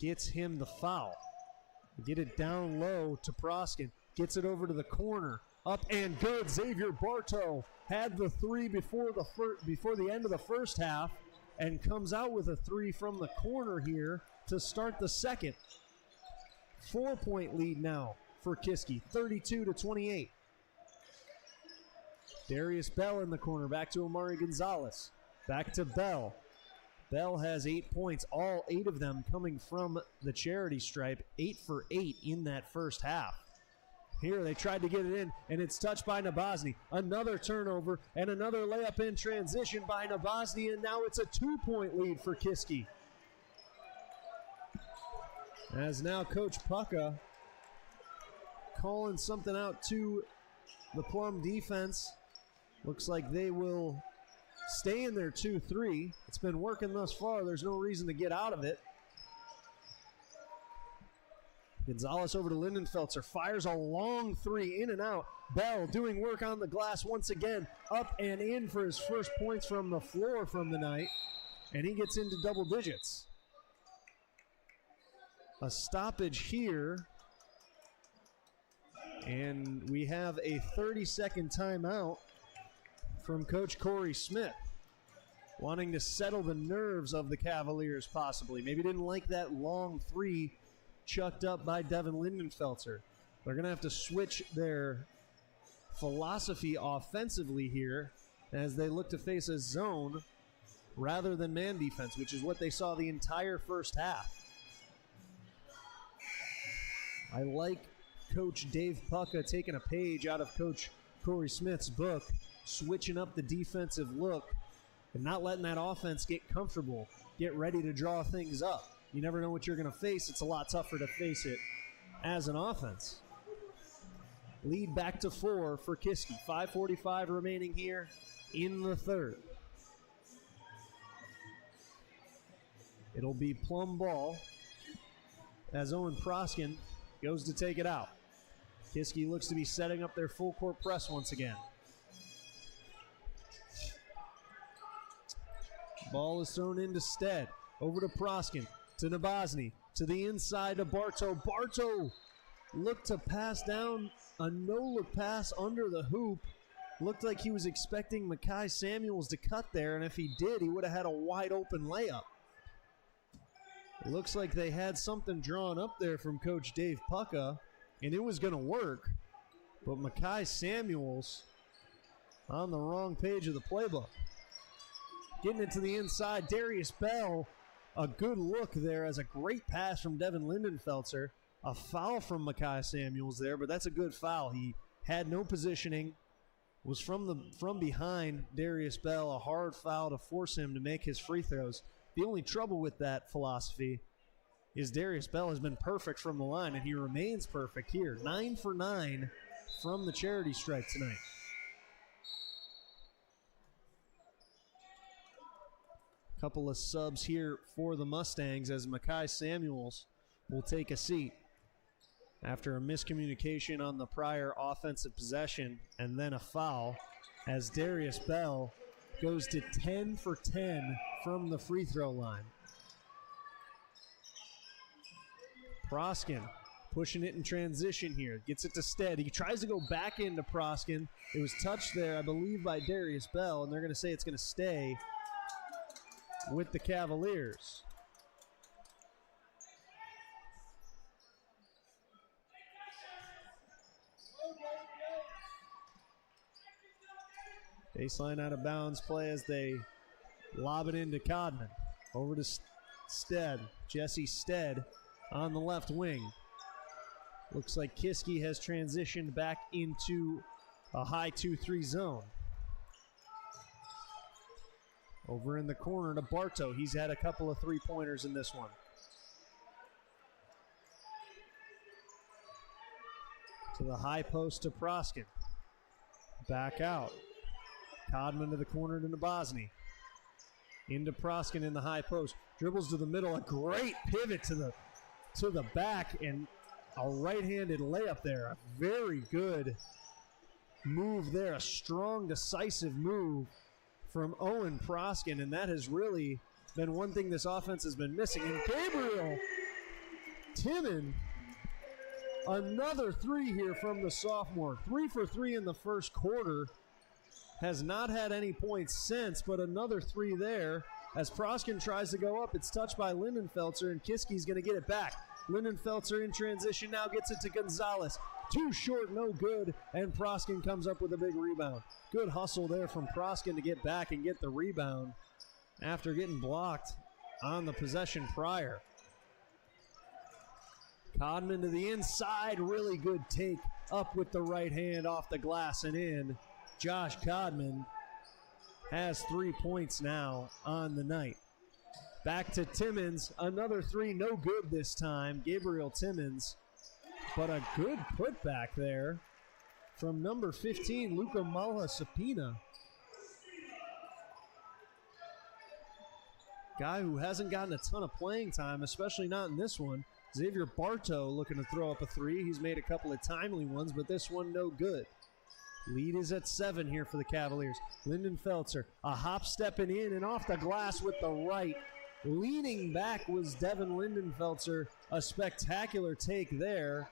gets him the foul. Get it down low to Proskin. Gets it over to the corner. Up and good. Xavier Bartow had the three before the end of the first half and comes out with a three from the corner here to start the second. 4-point lead now for Kiski, 32-28. Darius Bell in the corner, back to Amari Gonzalez. Back to Bell. Bell has 8 points, all 8 of them coming from the charity stripe. 8 for 8 in that first half. Here they tried to get it in, and it's touched by Nabozny. Another turnover and another layup in transition by Nabozny, and now it's a 2-point lead for Kiski. As now Coach Pucka calling something out to the Plum defense. Looks like they will stay in their 2-3. It's been working thus far. There's no reason to get out of it. Gonzalez over to Lindenfelter, fires a long three, in and out. Bell doing work on the glass once again, up and in for his first points from the floor from the night, and he gets into double digits. A stoppage here, and we have a 30-second timeout from Coach Corey Smith, wanting to settle the nerves of the Cavaliers possibly. Maybe didn't like that long three chucked up by Devin Lindenfelter. They're going to have to switch their philosophy offensively here as they look to face a zone rather than man defense, which is what they saw the entire first half. I like Coach Dave Pucka taking a page out of Coach Corey Smith's book, switching up the defensive look and not letting that offense get comfortable, get ready to draw things up. You never know what you're going to face. It's a lot tougher to face it as an offense. Lead back to 4 for Kiski. 5:45 remaining here in the third. It'll be Plum ball as Owen Proskin goes to take it out. Kiski looks to be setting up their full court press once again. Ball is thrown into Stead. Over to Proskin. To Nabozny, to the inside to Bartow. Bartow looked to pass down a no-look pass under the hoop. Looked like he was expecting Makai Samuels to cut there, and if he did, he would have had a wide-open layup. It looks like they had something drawn up there from Coach Dave Pucka, and it was going to work. But Makai Samuels on the wrong page of the playbook. Getting it to the inside, Darius Bell. A good look there as a great pass from Devin Lindenfelter. A foul from Makai Samuels there, but that's a good foul. He had no positioning, was from behind Darius Bell, a hard foul to force him to make his free throws. The only trouble with that philosophy is Darius Bell has been perfect from the line, and he remains perfect here. 9 for 9 from the charity stripe tonight. Couple of subs here for the Mustangs as Makai Samuels will take a seat after a miscommunication on the prior offensive possession and then a foul as Darius Bell goes to 10 for 10 from the free throw line. Proskin pushing it in transition here. Gets it to Stead. He tries to go back into Proskin. It was touched there, I believe, by Darius Bell, and they're going to say it's going to stay with the Cavaliers. Baseline out of bounds play as they lob it into Codman. Over to Stead. Jesse Stead on the left wing. Looks like Kiski has transitioned back into a high 2-3 zone. Over in the corner to Bartow. He's had a couple of three-pointers in this one. To the high post to Proskin. Back out. Codman to the corner to Nabozny. Into Proskin in the high post. Dribbles to the middle. A great pivot to the back and a right-handed layup there. A very good move there. A strong, decisive move from Owen Proskin, and that has really been one thing this offense has been missing. And Gabriel Timon Another three here from the sophomore. 3 for 3 in the first quarter. Has not had any points since, but another three there. As Proskin tries to go up, it's touched by Lindenfelter, and Kiski's going to get it back. Lindenfelter in transition now gets it to Gonzalez. Too short, no good, and Proskin comes up with a big rebound. Good hustle there from Proskin to get back and get the rebound after getting blocked on the possession prior. Codman to the inside, really good take up with the right hand off the glass and in. Josh Codman has 3 points now on the night. Back to Timmons, another three, no good this time. Gabriel Timmons, but a good putback there from number 15, Luca Malasapina. Guy who hasn't gotten a ton of playing time, especially not in this one. Xavier Bartow looking to throw up a three. He's made a couple of timely ones, but this one no good. Lead is at 7 here for the Cavaliers. Lindenfelter, a hop stepping in and off the glass with the right. Leaning back was Devin Lindenfelter. A spectacular take there.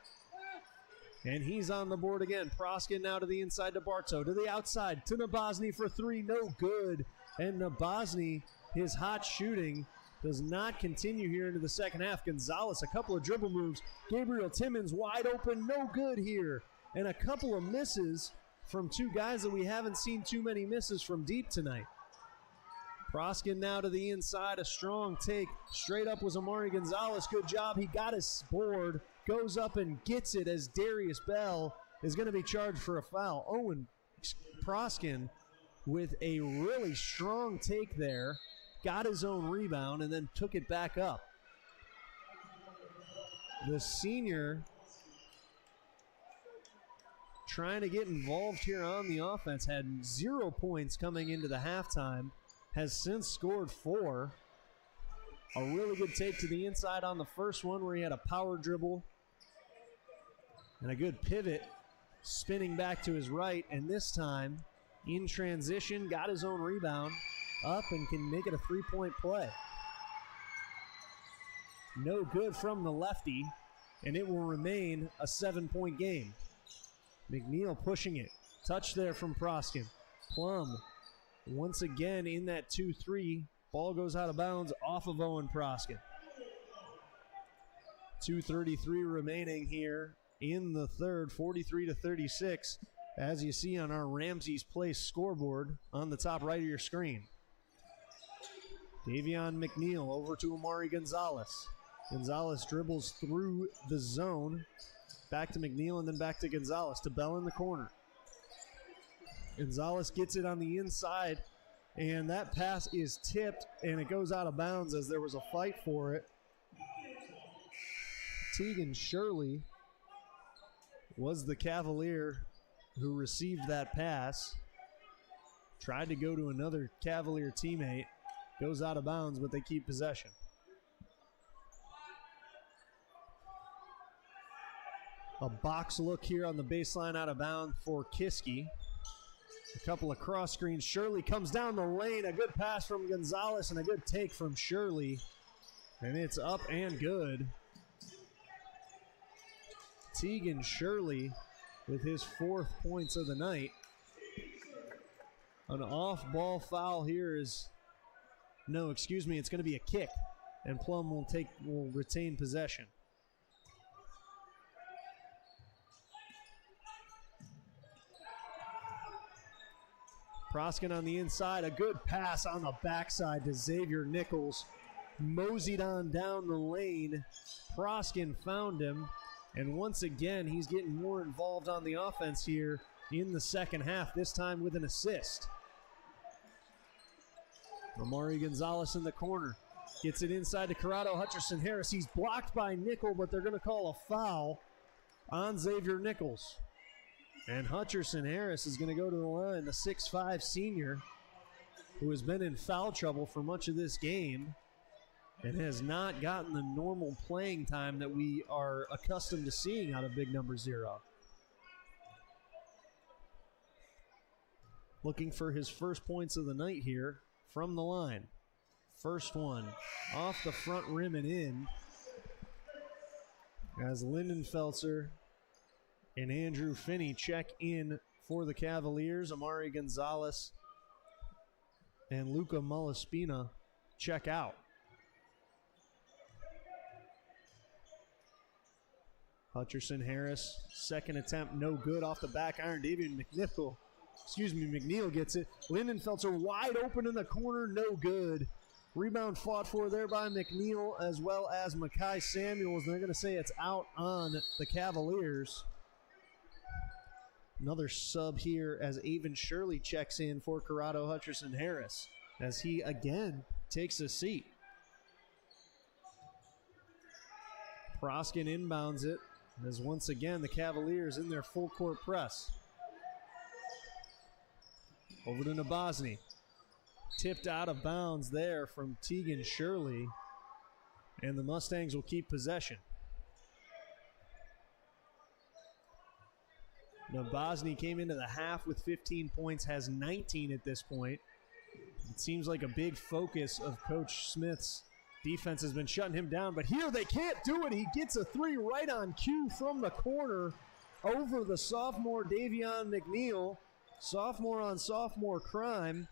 And he's on the board again. Proskin now to the inside to Bartow. To the outside to Nabozny for three. No good. And Nabozny, his hot shooting does not continue here into the second half. Gonzalez, a couple of dribble moves. Gabriel Timmons wide open. No good here. And a couple of misses from two guys that we haven't seen too many misses from deep tonight. Proskin now to the inside, a strong take. Straight up was Amari Gonzalez. Good job. He got his board, goes up and gets it as Darius Bell is going to be charged for a foul. Owen Proskin with a really strong take there, got his own rebound, and then took it back up. The senior trying to get involved here on the offense, had 0 points coming into the halftime, has since scored 4. A really good take to the inside on the first one where he had a power dribble and a good pivot, spinning back to his right, and this time in transition, got his own rebound up and can make it a 3-point play. No good from the lefty, and it will remain a 7-point game. McNeil pushing it. Touch there from Proskin. Plum once again in that 2-3. Ball goes out of bounds off of Owen Proskin. 2:33 remaining here in the third, 43-36, as you see on our Ramsey's Place scoreboard on the top right of your screen. Davion McNeil over to Amari Gonzalez. Gonzalez dribbles through the zone. Back to McNeil and then back to Gonzalez to Bell in the corner. Gonzalez gets it on the inside, and that pass is tipped, and it goes out of bounds as there was a fight for it. Tegan Shirley was the Cavalier who received that pass. Tried to go to another Cavalier teammate. Goes out of bounds, but they keep possession. A box look here on the baseline out of bounds for Kiski. A couple of cross screens. Shirley comes down the lane. A good pass from Gonzalez and a good take from Shirley. And it's up and good. Tegan Shirley with his 4th points of the night. An off-ball foul here is... No, excuse me, it's going to be a kick. And Plum will retain possession. Proskin on the inside, a good pass on the backside to Xavier Nichols. Moseyed on down the lane. Proskin found him, and once again, he's getting more involved on the offense here in the second half, this time with an assist. Amari Gonzalez in the corner. Gets it inside to Corrado Hutcherson-Harris. He's blocked by Nickel, but they're going to call a foul on Xavier Nichols. And Hutcherson-Harris is going to go to the line, the 6'5 senior who has been in foul trouble for much of this game and has not gotten the normal playing time that we are accustomed to seeing out of big number 0. Looking for his first points of the night here from the line. First one off the front rim and in. as Lindenfelser and Andrew Finney check in for the Cavaliers. Amari Gonzalez and Luca Malaspina check out. Hutcherson Harris, second attempt, no good off the back iron. McNeil gets it. Lindenfelser wide open in the corner, no good. Rebound fought for there by McNeil as well as Makai Samuels. They're going to say it's out on the Cavaliers. Another sub here as Avon Shirley checks in for Corrado Hutcherson Harris as he again takes a seat. Proskin inbounds it as once again the Cavaliers in their full court press. Over to Nabozny. Tipped out of bounds there from Tegan Shirley, and the Mustangs will keep possession. Nabozny came into the half with 15 points, has 19 at this point. It seems like a big focus of Coach Smith's defense has been shutting him down, but here they can't do it. He gets a three right on cue from the corner over the sophomore Davion McNeil. Sophomore on sophomore crime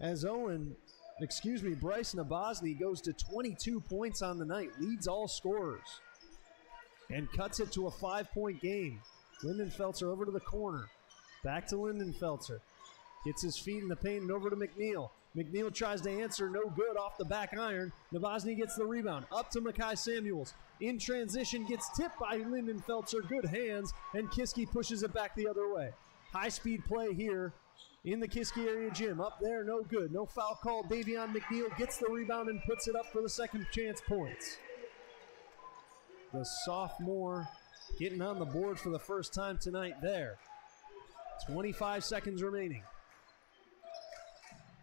as Bryce Nabozny goes to 22 points on the night, leads all scorers, and cuts it to a 5-point game. Lindenfelser over to the corner. Back to Lindenfelser. Gets his feet in the paint and over to McNeil. McNeil tries to answer, no good off the back iron. Nabozny gets the rebound. Up to Makai Samuels. In transition, gets tipped by Lindenfelser. Good hands, and Kiski pushes it back the other way. High-speed play here in the Kiski area gym. Up there, no good. No foul call. Davion McNeil gets the rebound and puts it up for the second chance points. The sophomore getting on the board for the first time tonight there. 25 seconds remaining.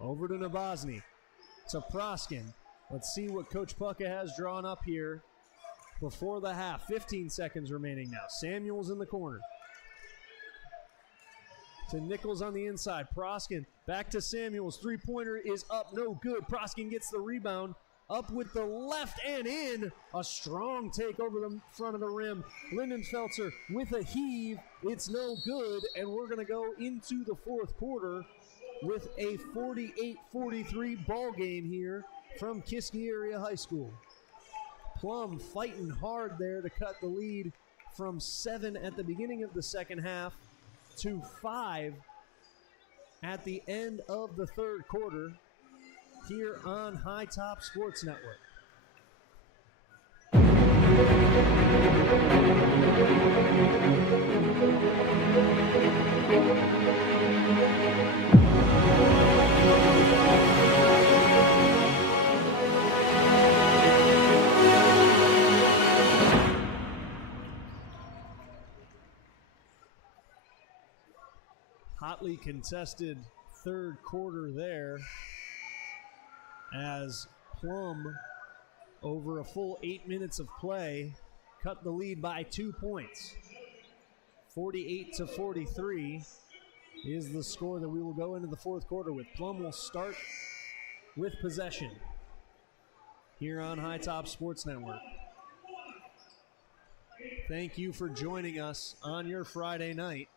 Over to Nabozny. To Proskin. Let's see what Coach Pucka has drawn up here before the half. 15 seconds remaining now. Samuels in the corner. To Nichols on the inside. Proskin back to Samuels. Three-pointer is up, no good. Proskin gets the rebound. Up with the left and in. A strong take over the front of the rim. Lindenfelser with a heave. It's no good, and we're going to go into the fourth quarter with a 48-43 ball game here from Kiski Area High School. Plum fighting hard there to cut the lead from 7 at the beginning of the second half to 5 at the end of the third quarter here on High Top Sports Network. Hotly contested third quarter there as Plum, over a full 8 minutes of play, cut the lead by 2 points. 48-43 is the score that we will go into the fourth quarter with. Plum will start with possession here on High Top Sports Network. Thank you for joining us on your Friday night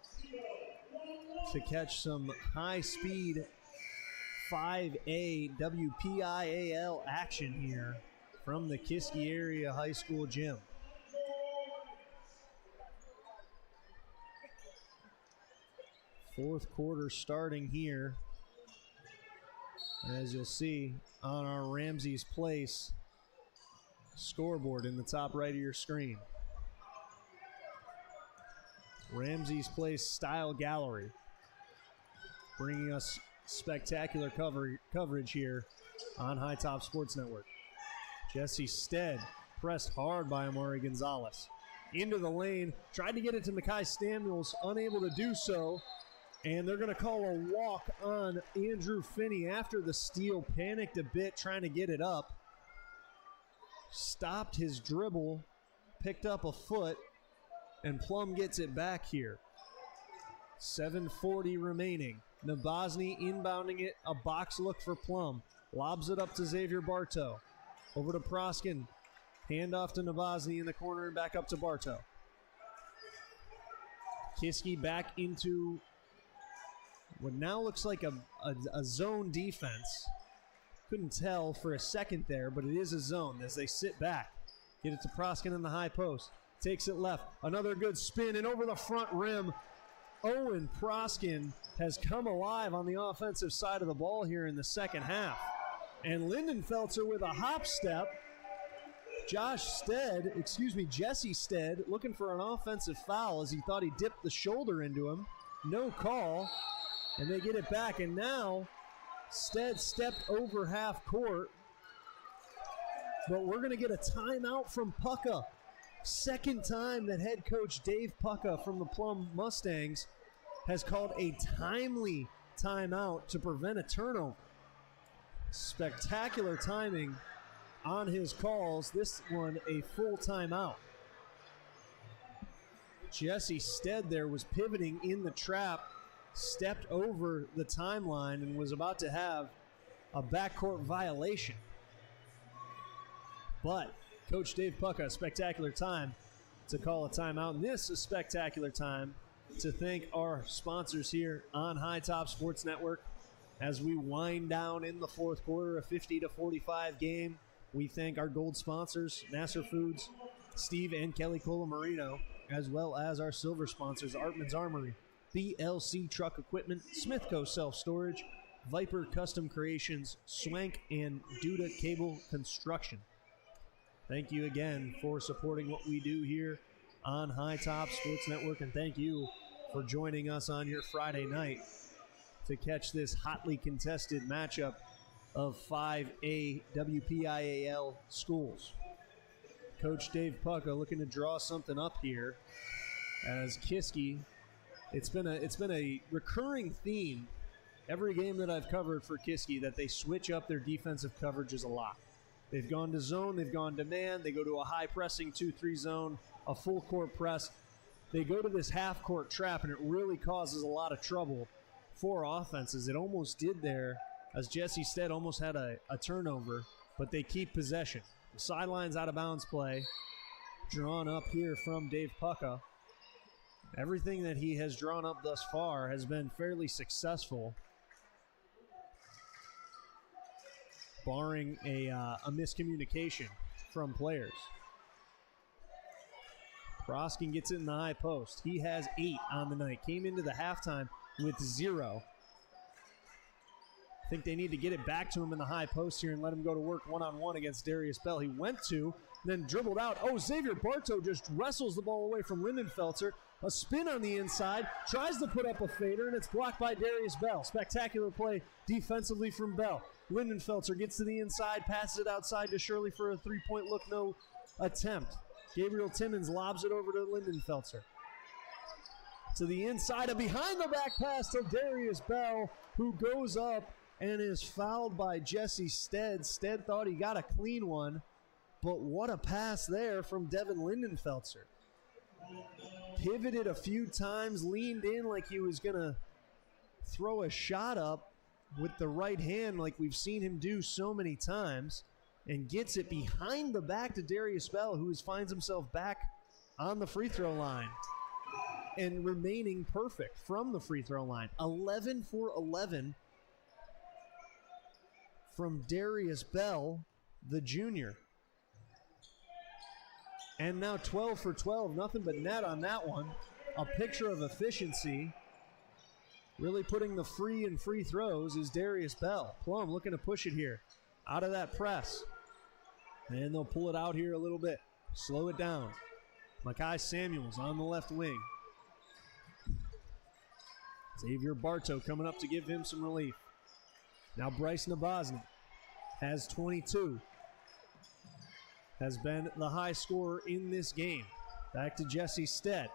to catch some high-speed 5A WPIAL action here from the Kiski Area High School gym. Fourth quarter starting here, as you'll see on our Ramsey's Place scoreboard in the top right of your screen. Ramsey's Place Style Gallery, bringing us spectacular coverage here on High Top Sports Network. Jesse Stead pressed hard by Amari Gonzalez. Into the lane, tried to get it to Makai Samuels, unable to do so. And they're going to call a walk on Andrew Finney after the steal. Panicked a bit trying to get it up. Stopped his dribble, picked up a foot, and Plum gets it back here. 7:40 remaining. Nabozny inbounding it, a box look for Plum. Lobs it up to Xavier Bartow. Over to Proskin. Hand off to Nabozny in the corner and back up to Bartow. Kiski back into what now looks like a zone defense. Couldn't tell for a second there, but it is a zone as they sit back. Get it to Proskin in the high post. Takes it left. Another good spin and over the front rim. Owen Proskin has come alive on the offensive side of the ball here in the second half. And Lindenfelter with a hop step. Jesse Stead looking for an offensive foul as he thought he dipped the shoulder into him. No call. And they get it back. And now Stead stepped over half court. But we're going to get a timeout from Pucka. Second time that head coach Dave Pucka from the Plum Mustangs has called a timely timeout to prevent a turnover. Spectacular timing on his calls. This one a full timeout. Jesse Stead there was pivoting in the trap, stepped over the timeline and was about to have a backcourt violation. But Coach Dave Pucka, a spectacular time to call a timeout. And this is a spectacular time to thank our sponsors here on High Top Sports Network. As we wind down in the fourth quarter, a 50-45 game, we thank our gold sponsors, Nasser Foods, Steve and Kelly Colamarino, as well as our silver sponsors, Artman's Armory, BLC Truck Equipment, Smithco Self Storage, Viper Custom Creations, Swank, and Duda Cable Construction. Thank you again for supporting what we do here on High Top Sports Network, and thank you for joining us on your Friday night to catch this hotly contested matchup of 5A WPIAL schools. Coach Dave Pucka looking to draw something up here as Kiski. It's been a recurring theme every game that I've covered for Kiski that they switch up their defensive coverages a lot. They've gone to zone, they've gone to man, they go to a high pressing 2-3 zone, a full court press. They go to this half court trap and it really causes a lot of trouble for offenses. It almost did there as Jesse Stead almost had a turnover, but they keep possession. The sidelines out of bounds play drawn up here from Dave Pucka. Everything that he has drawn up thus far has been fairly successful, barring a miscommunication from players. Proskin gets it in the high post. He has 8 on the night. Came into the halftime with 0. I think they need to get it back to him in the high post here and let him go to work one-on-one against Darius Bell. He went to, then dribbled out. Oh, Xavier Bartow just wrestles the ball away from Lindenfelter. A spin on the inside, tries to put up a fader, and it's blocked by Darius Bell. Spectacular play defensively from Bell. Lindenfelter gets to the inside, passes it outside to Shirley for a three-point look, no attempt. Gabriel Timmons lobs it over to Lindenfelter. To the inside, a behind-the-back pass to Darius Bell, who goes up and is fouled by Jesse Stead. Stead thought he got a clean one, but what a pass there from Devin Lindenfelter. Pivoted a few times, leaned in like he was going to throw a shot up with the right hand like we've seen him do so many times, and gets it behind the back to Darius Bell, who finds himself back on the free throw line and remaining perfect from the free throw line. 11 for 11 from Darius Bell, the junior. And now 12 for 12, nothing but net on that one. A picture of efficiency. Really putting the free in free throws is Darius Bell. Plum looking to push it here. Out of that press. And they'll pull it out here a little bit. Slow it down. Makai Samuels on the left wing. Xavier Bartow coming up to give him some relief. Now Bryce Nabozny has 22. Has been the high scorer in this game. Back to Jesse Stead.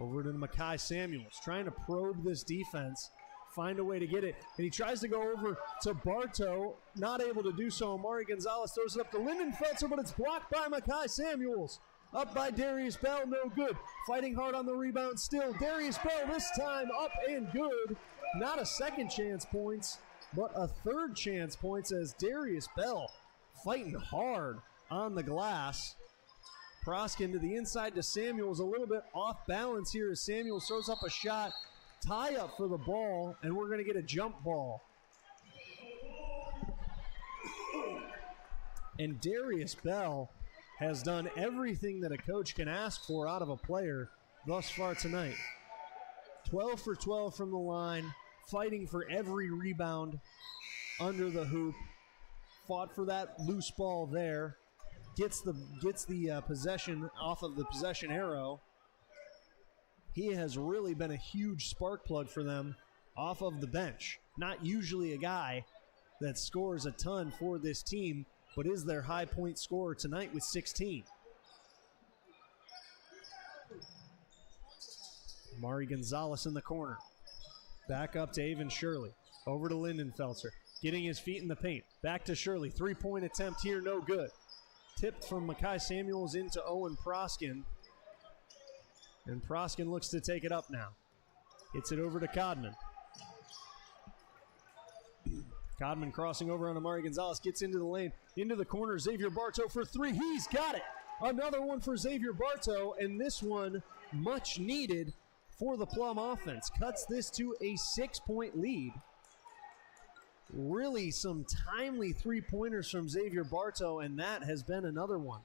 Over to Makai Samuels, trying to probe this defense, find a way to get it. And he tries to go over to Bartow, not able to do so. Amari Gonzalez throws it up to Lindenfelter, but it's blocked by Makai Samuels. Up by Darius Bell, no good. Fighting hard on the rebound still. Darius Bell this time up and good. Not a second chance points but a third chance points as Darius Bell fighting hard on the glass. Proskin to the inside to Samuels, a little bit off balance here as Samuels throws up a shot. Tie up for the ball, and we're going to get a jump ball. And Darius Bell has done everything that a coach can ask for out of a player thus far tonight. 12 for 12 from the line, fighting for every rebound under the hoop. Fought for that loose ball there. Gets the possession off of the possession arrow. He has really been a huge spark plug for them off of the bench. Not usually a guy that scores a ton for this team, but is their high point scorer tonight with 16. Mari Gonzalez in the corner. Back up to Avon Shirley. Over to Lindenfelser. Getting his feet in the paint. Back to Shirley. Three-point attempt here, no good. Tipped from Makai Samuels into Owen Proskin. And Proskin looks to take it up now. Gets it over to Codman. Codman crossing over on Amari Gonzalez. Gets into the lane. Into the corner. Xavier Bartow for three. He's got it. Another one for Xavier Bartow. And this one much needed for the Plum offense. Cuts this to a 6-point lead. Really some timely three-pointers from Xavier Bartow, and that has been another one.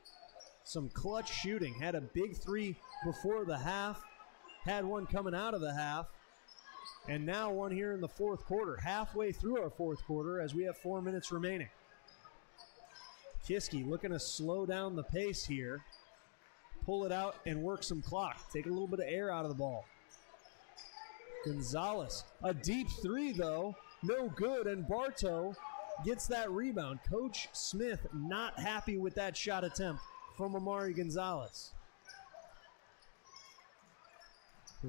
Some clutch shooting. Had a big three before the half. Had one coming out of the half. And now one here in the fourth quarter. Halfway through our fourth quarter as we have 4 minutes remaining. Kiski looking to slow down the pace here. Pull it out and work some clock. Take a little bit of air out of the ball. Gonzalez. A deep three, though. No good, and Bartow gets that rebound. Coach Smith not happy with that shot attempt from Amari Gonzalez.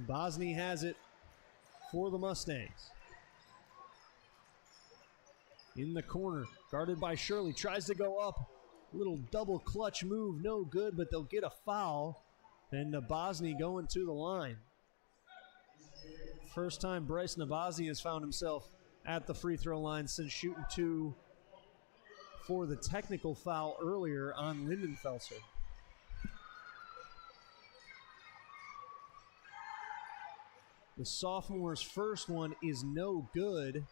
Bosny has it for the Mustangs. In the corner, guarded by Shirley, tries to go up. Little double clutch move, no good, but they'll get a foul. And Bosny going to the line. First time Bryce Nabozny has found himself at the free throw line since shooting two for the technical foul earlier on Lindenfelser. The sophomore's first one is no good.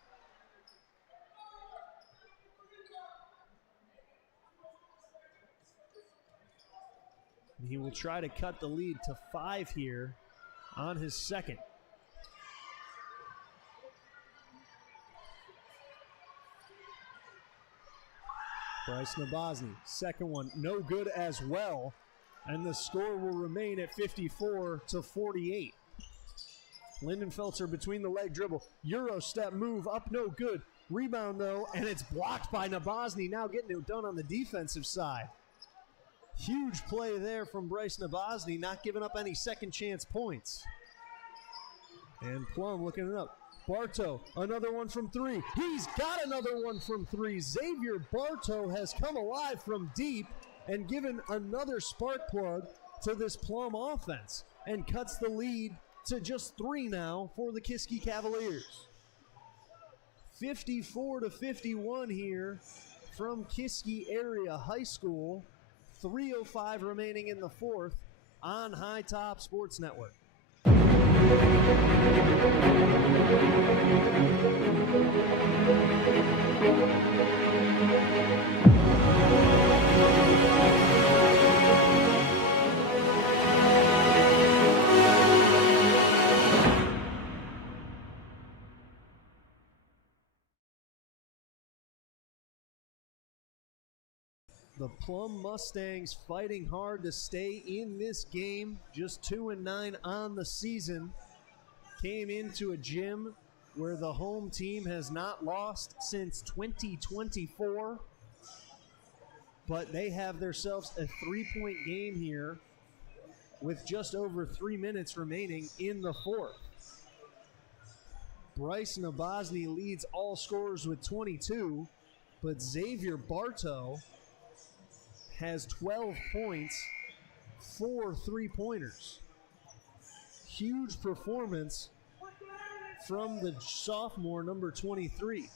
And he will try to cut the lead to 5 here on his second. Bryce Nabozny, second one, no good as well. And the score will remain at 54-48. Lindenfelser between the leg dribble. Euro step move up, no good. Rebound though, and it's blocked by Nabozny. Now getting it done on the defensive side. Huge play there from Bryce Nabozny, not giving up any second chance points. And Plum looking it up. Bartow, another one from three. He's got another one from three. Xavier Bartow has come alive from deep and given another spark plug to this Plum offense and cuts the lead to just 3 now for the Kiski Cavaliers. 54-51 here from Kiski Area High School. 3:05 remaining in the fourth on High Top Sports Network. The Plum Mustangs fighting hard to stay in this game. Just 2-9 on the season. Came into a gym where the home team has not lost since 2024. But they have themselves a 3-point game here with just over 3 minutes remaining in the fourth. Bryce Nabozny leads all scorers with 22, but Xavier Bartow has 12 points, 4 3-pointers. Huge performance from the sophomore, number 23.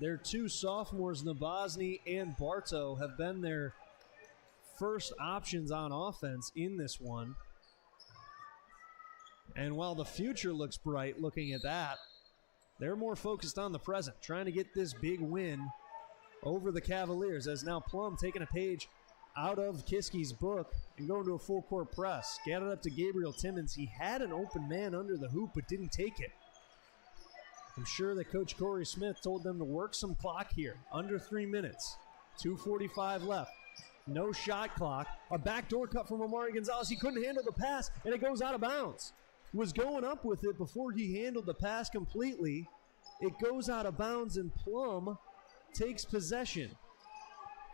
Their two sophomores, Nabozny and Bartow, have been their first options on offense in this one. And while the future looks bright looking at that, they're more focused on the present, trying to get this big win over the Cavaliers, as now Plum taking a page out of Kiski's book and going to a full court press. Got it up to Gabriel Timmons. He had an open man under the hoop but didn't take it. I'm sure that Coach Corey Smith told them to work some clock here. Under 3 minutes. 2:45 left. No shot clock. A backdoor cut from Amari Gonzalez. He couldn't handle the pass, and it goes out of bounds. Was going up with it before he handled the pass completely. It goes out of bounds, and Plum takes possession.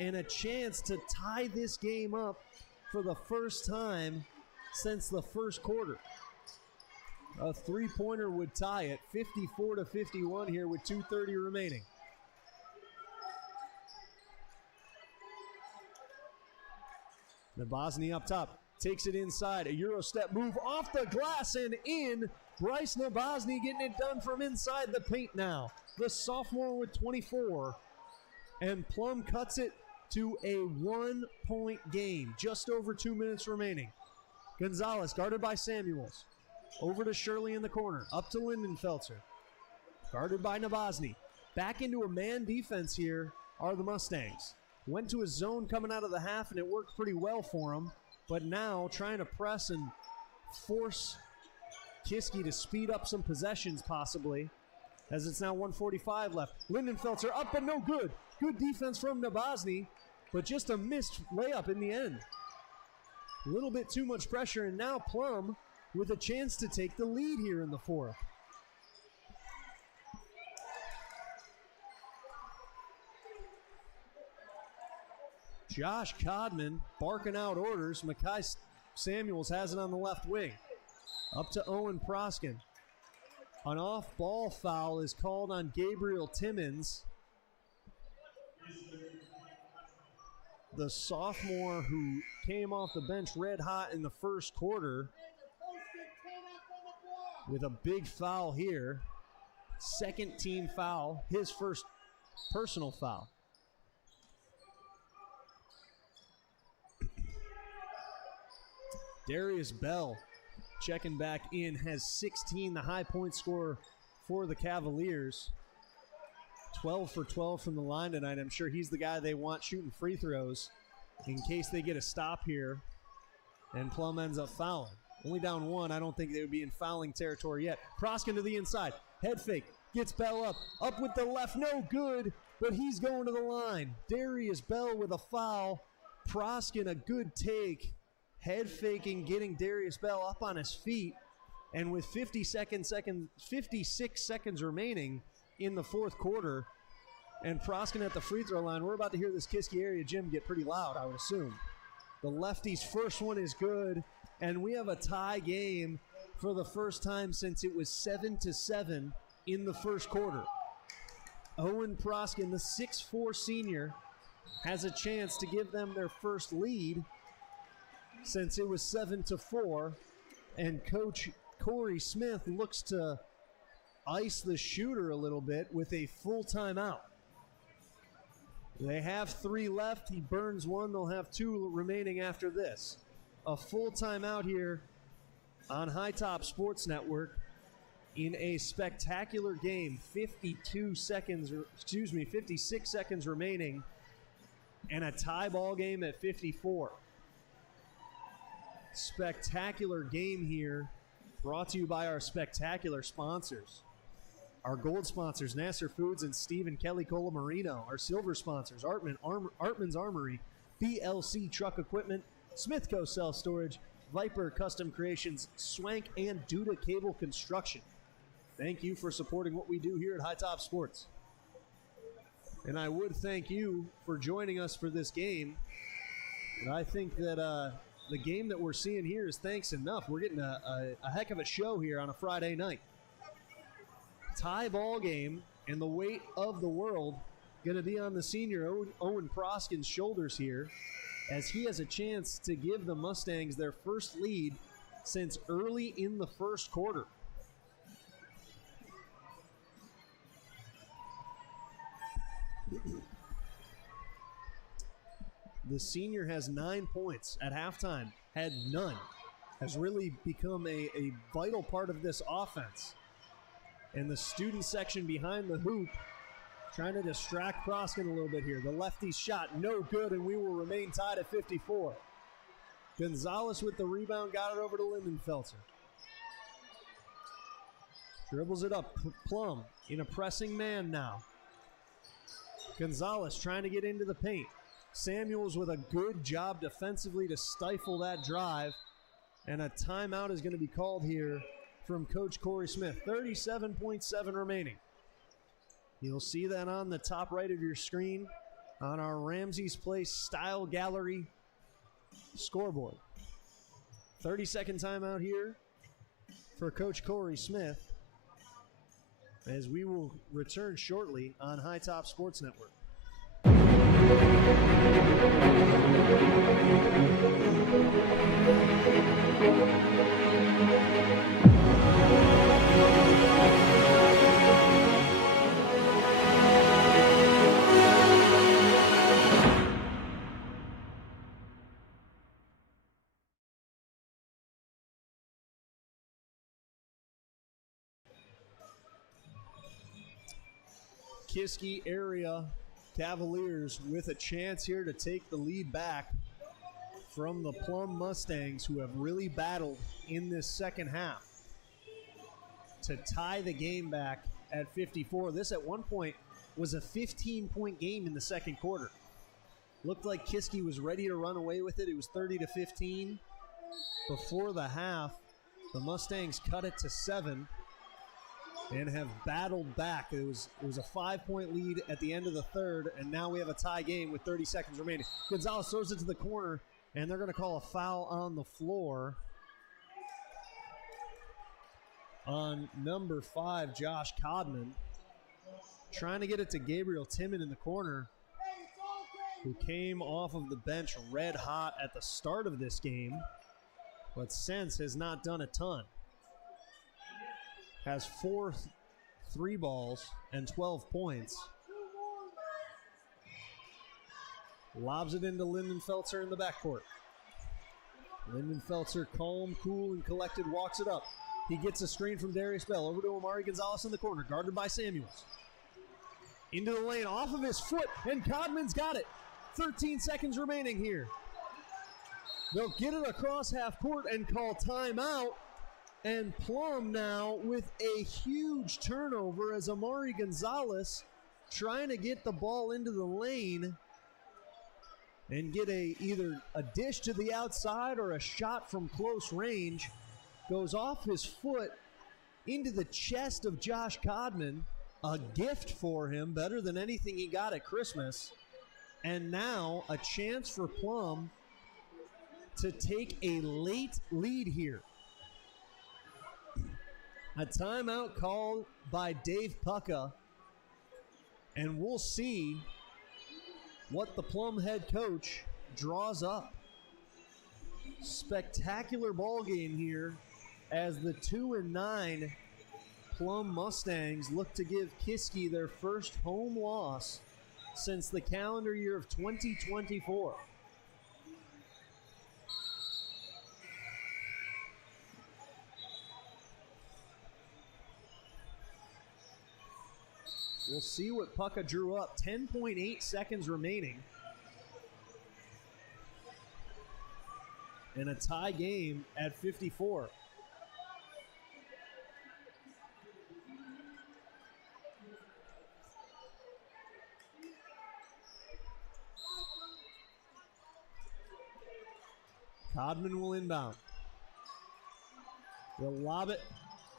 And a chance to tie this game up for the first time since the first quarter. A three-pointer would tie it, 54-51 here with 2:30 remaining. Nabozny up top, takes it inside, a Euro step move off the glass and in. Bryce Nabozny getting it done from inside the paint now. The sophomore with 24, and Plum cuts it to a 1-point game. Just over 2 minutes remaining. Gonzalez guarded by Samuels. Over to Shirley in the corner. Up to Lindenfelter. Guarded by Nabozny. Back into a man defense here are the Mustangs. Went to a zone coming out of the half, and it worked pretty well for them. But now trying to press and force Kiski to speed up some possessions possibly, as it's now 1:45 left. Lindenfelter up but no good. Good defense from Nabozny, but just a missed layup in the end. A little bit too much pressure, and now Plum with a chance to take the lead here in the fourth. Josh Codman barking out orders. Makai Samuels has it on the left wing. Up to Owen Proskin. An off-ball foul is called on Gabriel Timmons, the sophomore who came off the bench red hot in the first quarter, with a big foul here. Second team foul, his first personal foul. Darius Bell checking back in, has 16, the high point scorer for the Cavaliers. 12 for 12 from the line tonight. I'm sure he's the guy they want shooting free throws in case they get a stop here and Plum ends up fouling. Only down one. I don't think they would be in fouling territory yet. Proskin to the inside. Head fake. Gets Bell up. Up with the left. No good, but he's going to the line. Darius Bell with a foul. Proskin a good take. Head faking, getting Darius Bell up on his feet. And with 56 seconds remaining in the fourth quarter, and Proskin at the free throw line, we're about to hear this Kiski area gym get pretty loud, I would assume. The lefty's first one is good, and we have a tie game for the first time since it was 7-7 in the first quarter. Owen Proskin, the 6'4 senior, has a chance to give them their first lead since it was 7-4, and Coach Corey Smith looks to ice the shooter a little bit with a full timeout. They have 3 left. He burns one. They'll have 2 remaining after this. A full timeout here on High Top Sports Network in a spectacular game. 56 seconds remaining, and a tie ball game at 54. Spectacular game here, brought to you by our spectacular sponsors. Our gold sponsors, Nasser Foods and Steve and Kelly Colamarino. Our silver sponsors, Artman's Armory, BLC Truck Equipment, Smithco Self Storage, Viper Custom Creations, Swank, and Duda Cable Construction. Thank you for supporting what we do here at High Top Sports. And I would thank you for joining us for this game. And I think that the game that we're seeing here is thanks enough. We're getting a heck of a show here on a Friday night. Tie ball game, and the weight of the world going to be on the senior Owen Proskin's shoulders here, as he has a chance to give the Mustangs their first lead since early in the first quarter. the senior has 9 points at halftime, had none, has really become a vital part of this offense. And the student section behind the hoop trying to distract Proskin a little bit here. The lefty's shot, no good, and we will remain tied at 54. Gonzalez with the rebound, got it over to Lindenfelter. Dribbles it up, Plum in a pressing man now. Gonzalez trying to get into the paint. Samuels with a good job defensively to stifle that drive. And a timeout is going to be called here from Coach Corey Smith. 37.7 remaining. You'll see that on the top right of your screen on our Ramsey's Place Style Gallery scoreboard. 30-second timeout here for Coach Corey Smith, as we will return shortly on High Top Sports Network. Kiski area Cavaliers with a chance here to take the lead back from the Plum Mustangs, who have really battled in this second half to tie the game back at 54. This at one point was a 15-point game in the second quarter. Looked like Kiski was ready to run away with it. It was 30-15 before the half. The Mustangs cut it to 7 and have battled back. It was a 5-point lead at the end of the third, and now we have a tie game with 30 seconds remaining. Gonzalez throws it to the corner, and they're going to call a foul on the floor on number 5, Josh Codman. Trying to get it to Gabriel Timon in the corner, who came off of the bench red hot at the start of this game, but since has not done a ton. Has 4 3 balls and 12 points. Lobs it into Lindenfelter in the backcourt. Lindenfelter, calm, cool, and collected, walks it up. He gets a screen from Darius Bell. Over to Omari Gonzalez in the corner, guarded by Samuels. Into the lane, off of his foot, and Codman's got it. 13 seconds remaining here. They'll get it across half court and call timeout. And Plum now with a huge turnover as Omari Gonzalez trying to get the ball into the lane and get either a dish to the outside or a shot from close range. Goes off his foot into the chest of Josh Codman. A gift for him, better than anything he got at Christmas. And now a chance for Plum to take a late lead here. A timeout called by Dave Pucka, and we'll see what the Plum head coach draws up. Spectacular ball game here as the 2-9 Plum Mustangs look to give Kiski their first home loss since the calendar year of 2024. We'll see what Pucka drew up. 10.8 seconds remaining. And a tie game at 54. Codman will inbound. They'll lob it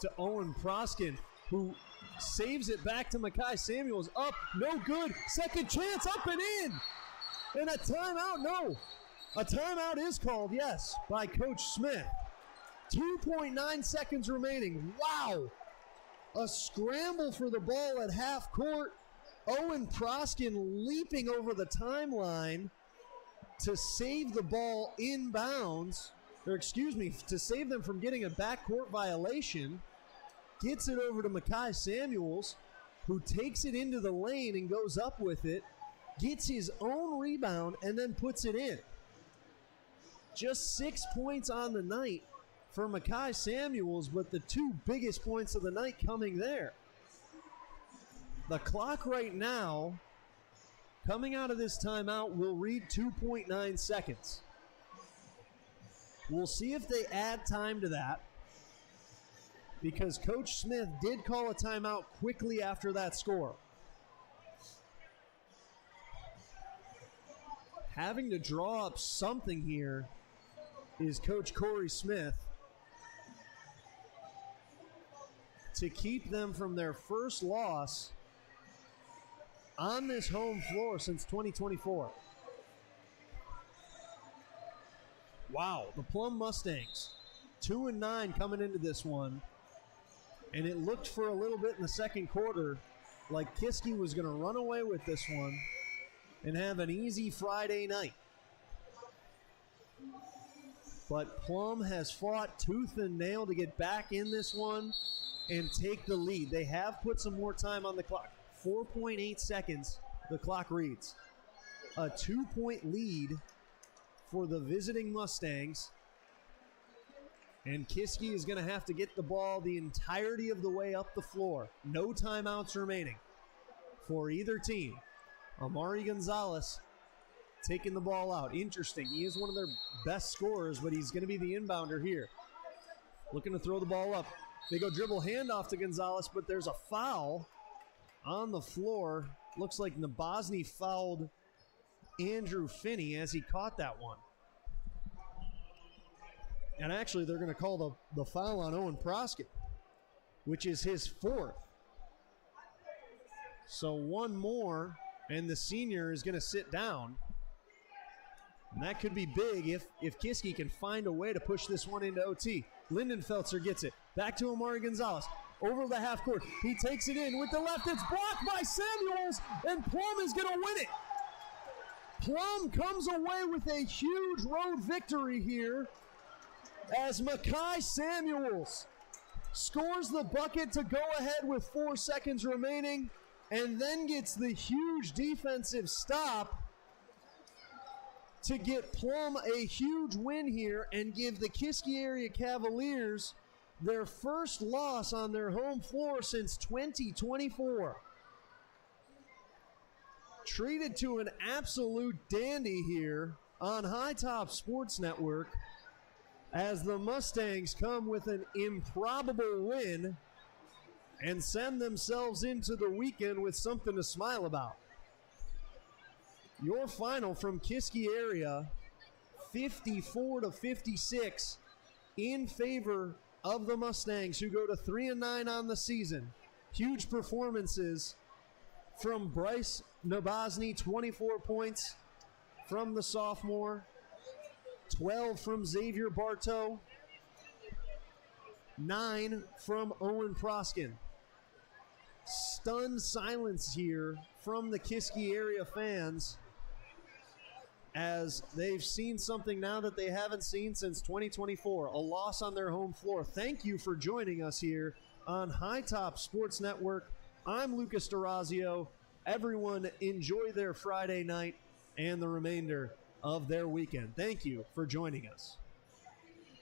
to Owen Proskin, who saves it back to Mekhi Samuels. Up, no good. Second chance, up and in. And a timeout, no. A timeout is called, yes, by Coach Smith. 2.9 seconds remaining. Wow. A scramble for the ball at half court. Owen Proskin leaping over the timeline to save the ball inbounds. Or excuse me, to save them from getting a backcourt violation. Gets it over to Mekhi Samuels, who takes it into the lane and goes up with it gets his own rebound, and then puts it in. Just 6 points on the night for Makai Samuels, but the two biggest points of the night coming there. The clock right now, coming out of this timeout, will read 2.9 seconds. We'll see if they add time to that, because Coach Smith did call a timeout quickly after that score. Having to draw up something here is Coach Corey Smith to keep them from their first loss on this home floor since 2024. Wow, the Plum Mustangs, 2-9 coming into this one. And it looked for a little bit in the second quarter like Kiski was going to run away with this one and have an easy Friday night. But Plum has fought tooth and nail to get back in this one and take the lead. They have put some more time on the clock. 4.8 seconds, the clock reads. A 2-point lead for the visiting Mustangs. And Kiski is going to have to get the ball the entirety of the way up the floor. No timeouts remaining for either team. Amari Gonzalez taking the ball out. Interesting. He is one of their best scorers, but he's going to be the inbounder here. Looking to throw the ball up. They go dribble handoff to Gonzalez, but there's a foul on the floor. Looks like Nabozny fouled Andrew Finney as he caught that one. And actually, they're going to call the foul on Owen Proskett, which is his fourth. So one more, and the senior is going to sit down. And that could be big if Kiski can find a way to push this one into OT. Lindenfelser gets it. Back to Amari Gonzalez. Over the half court. He takes it in with the left. It's blocked by Samuels, and Plum is going to win it. Plum comes away with a huge road victory here as Makai Samuels scores the bucket to go ahead with 4 seconds remaining and then gets the huge defensive stop to get Plum a huge win here and give the Kiski area Cavaliers their first loss on their home floor since 2024. Treated to an absolute dandy here on High Top Sports Network as the Mustangs come with an improbable win and send themselves into the weekend with something to smile about. Your final from Kiski area, 54-56 in favor of the Mustangs, who go to 3-9 on the season. Huge performances from Bryce Nabozny, 24 points from the sophomore, 12 from Xavier Bartow, 9 from Owen Proskin. Stunned silence here from the Kiski area fans as they've seen something now that they haven't seen since 2024, a loss on their home floor. Thank you for joining us here on High Top Sports Network. I'm Lucas D'Orazio. Everyone enjoy their Friday night and the remainder of their weekend. Thank you for joining us.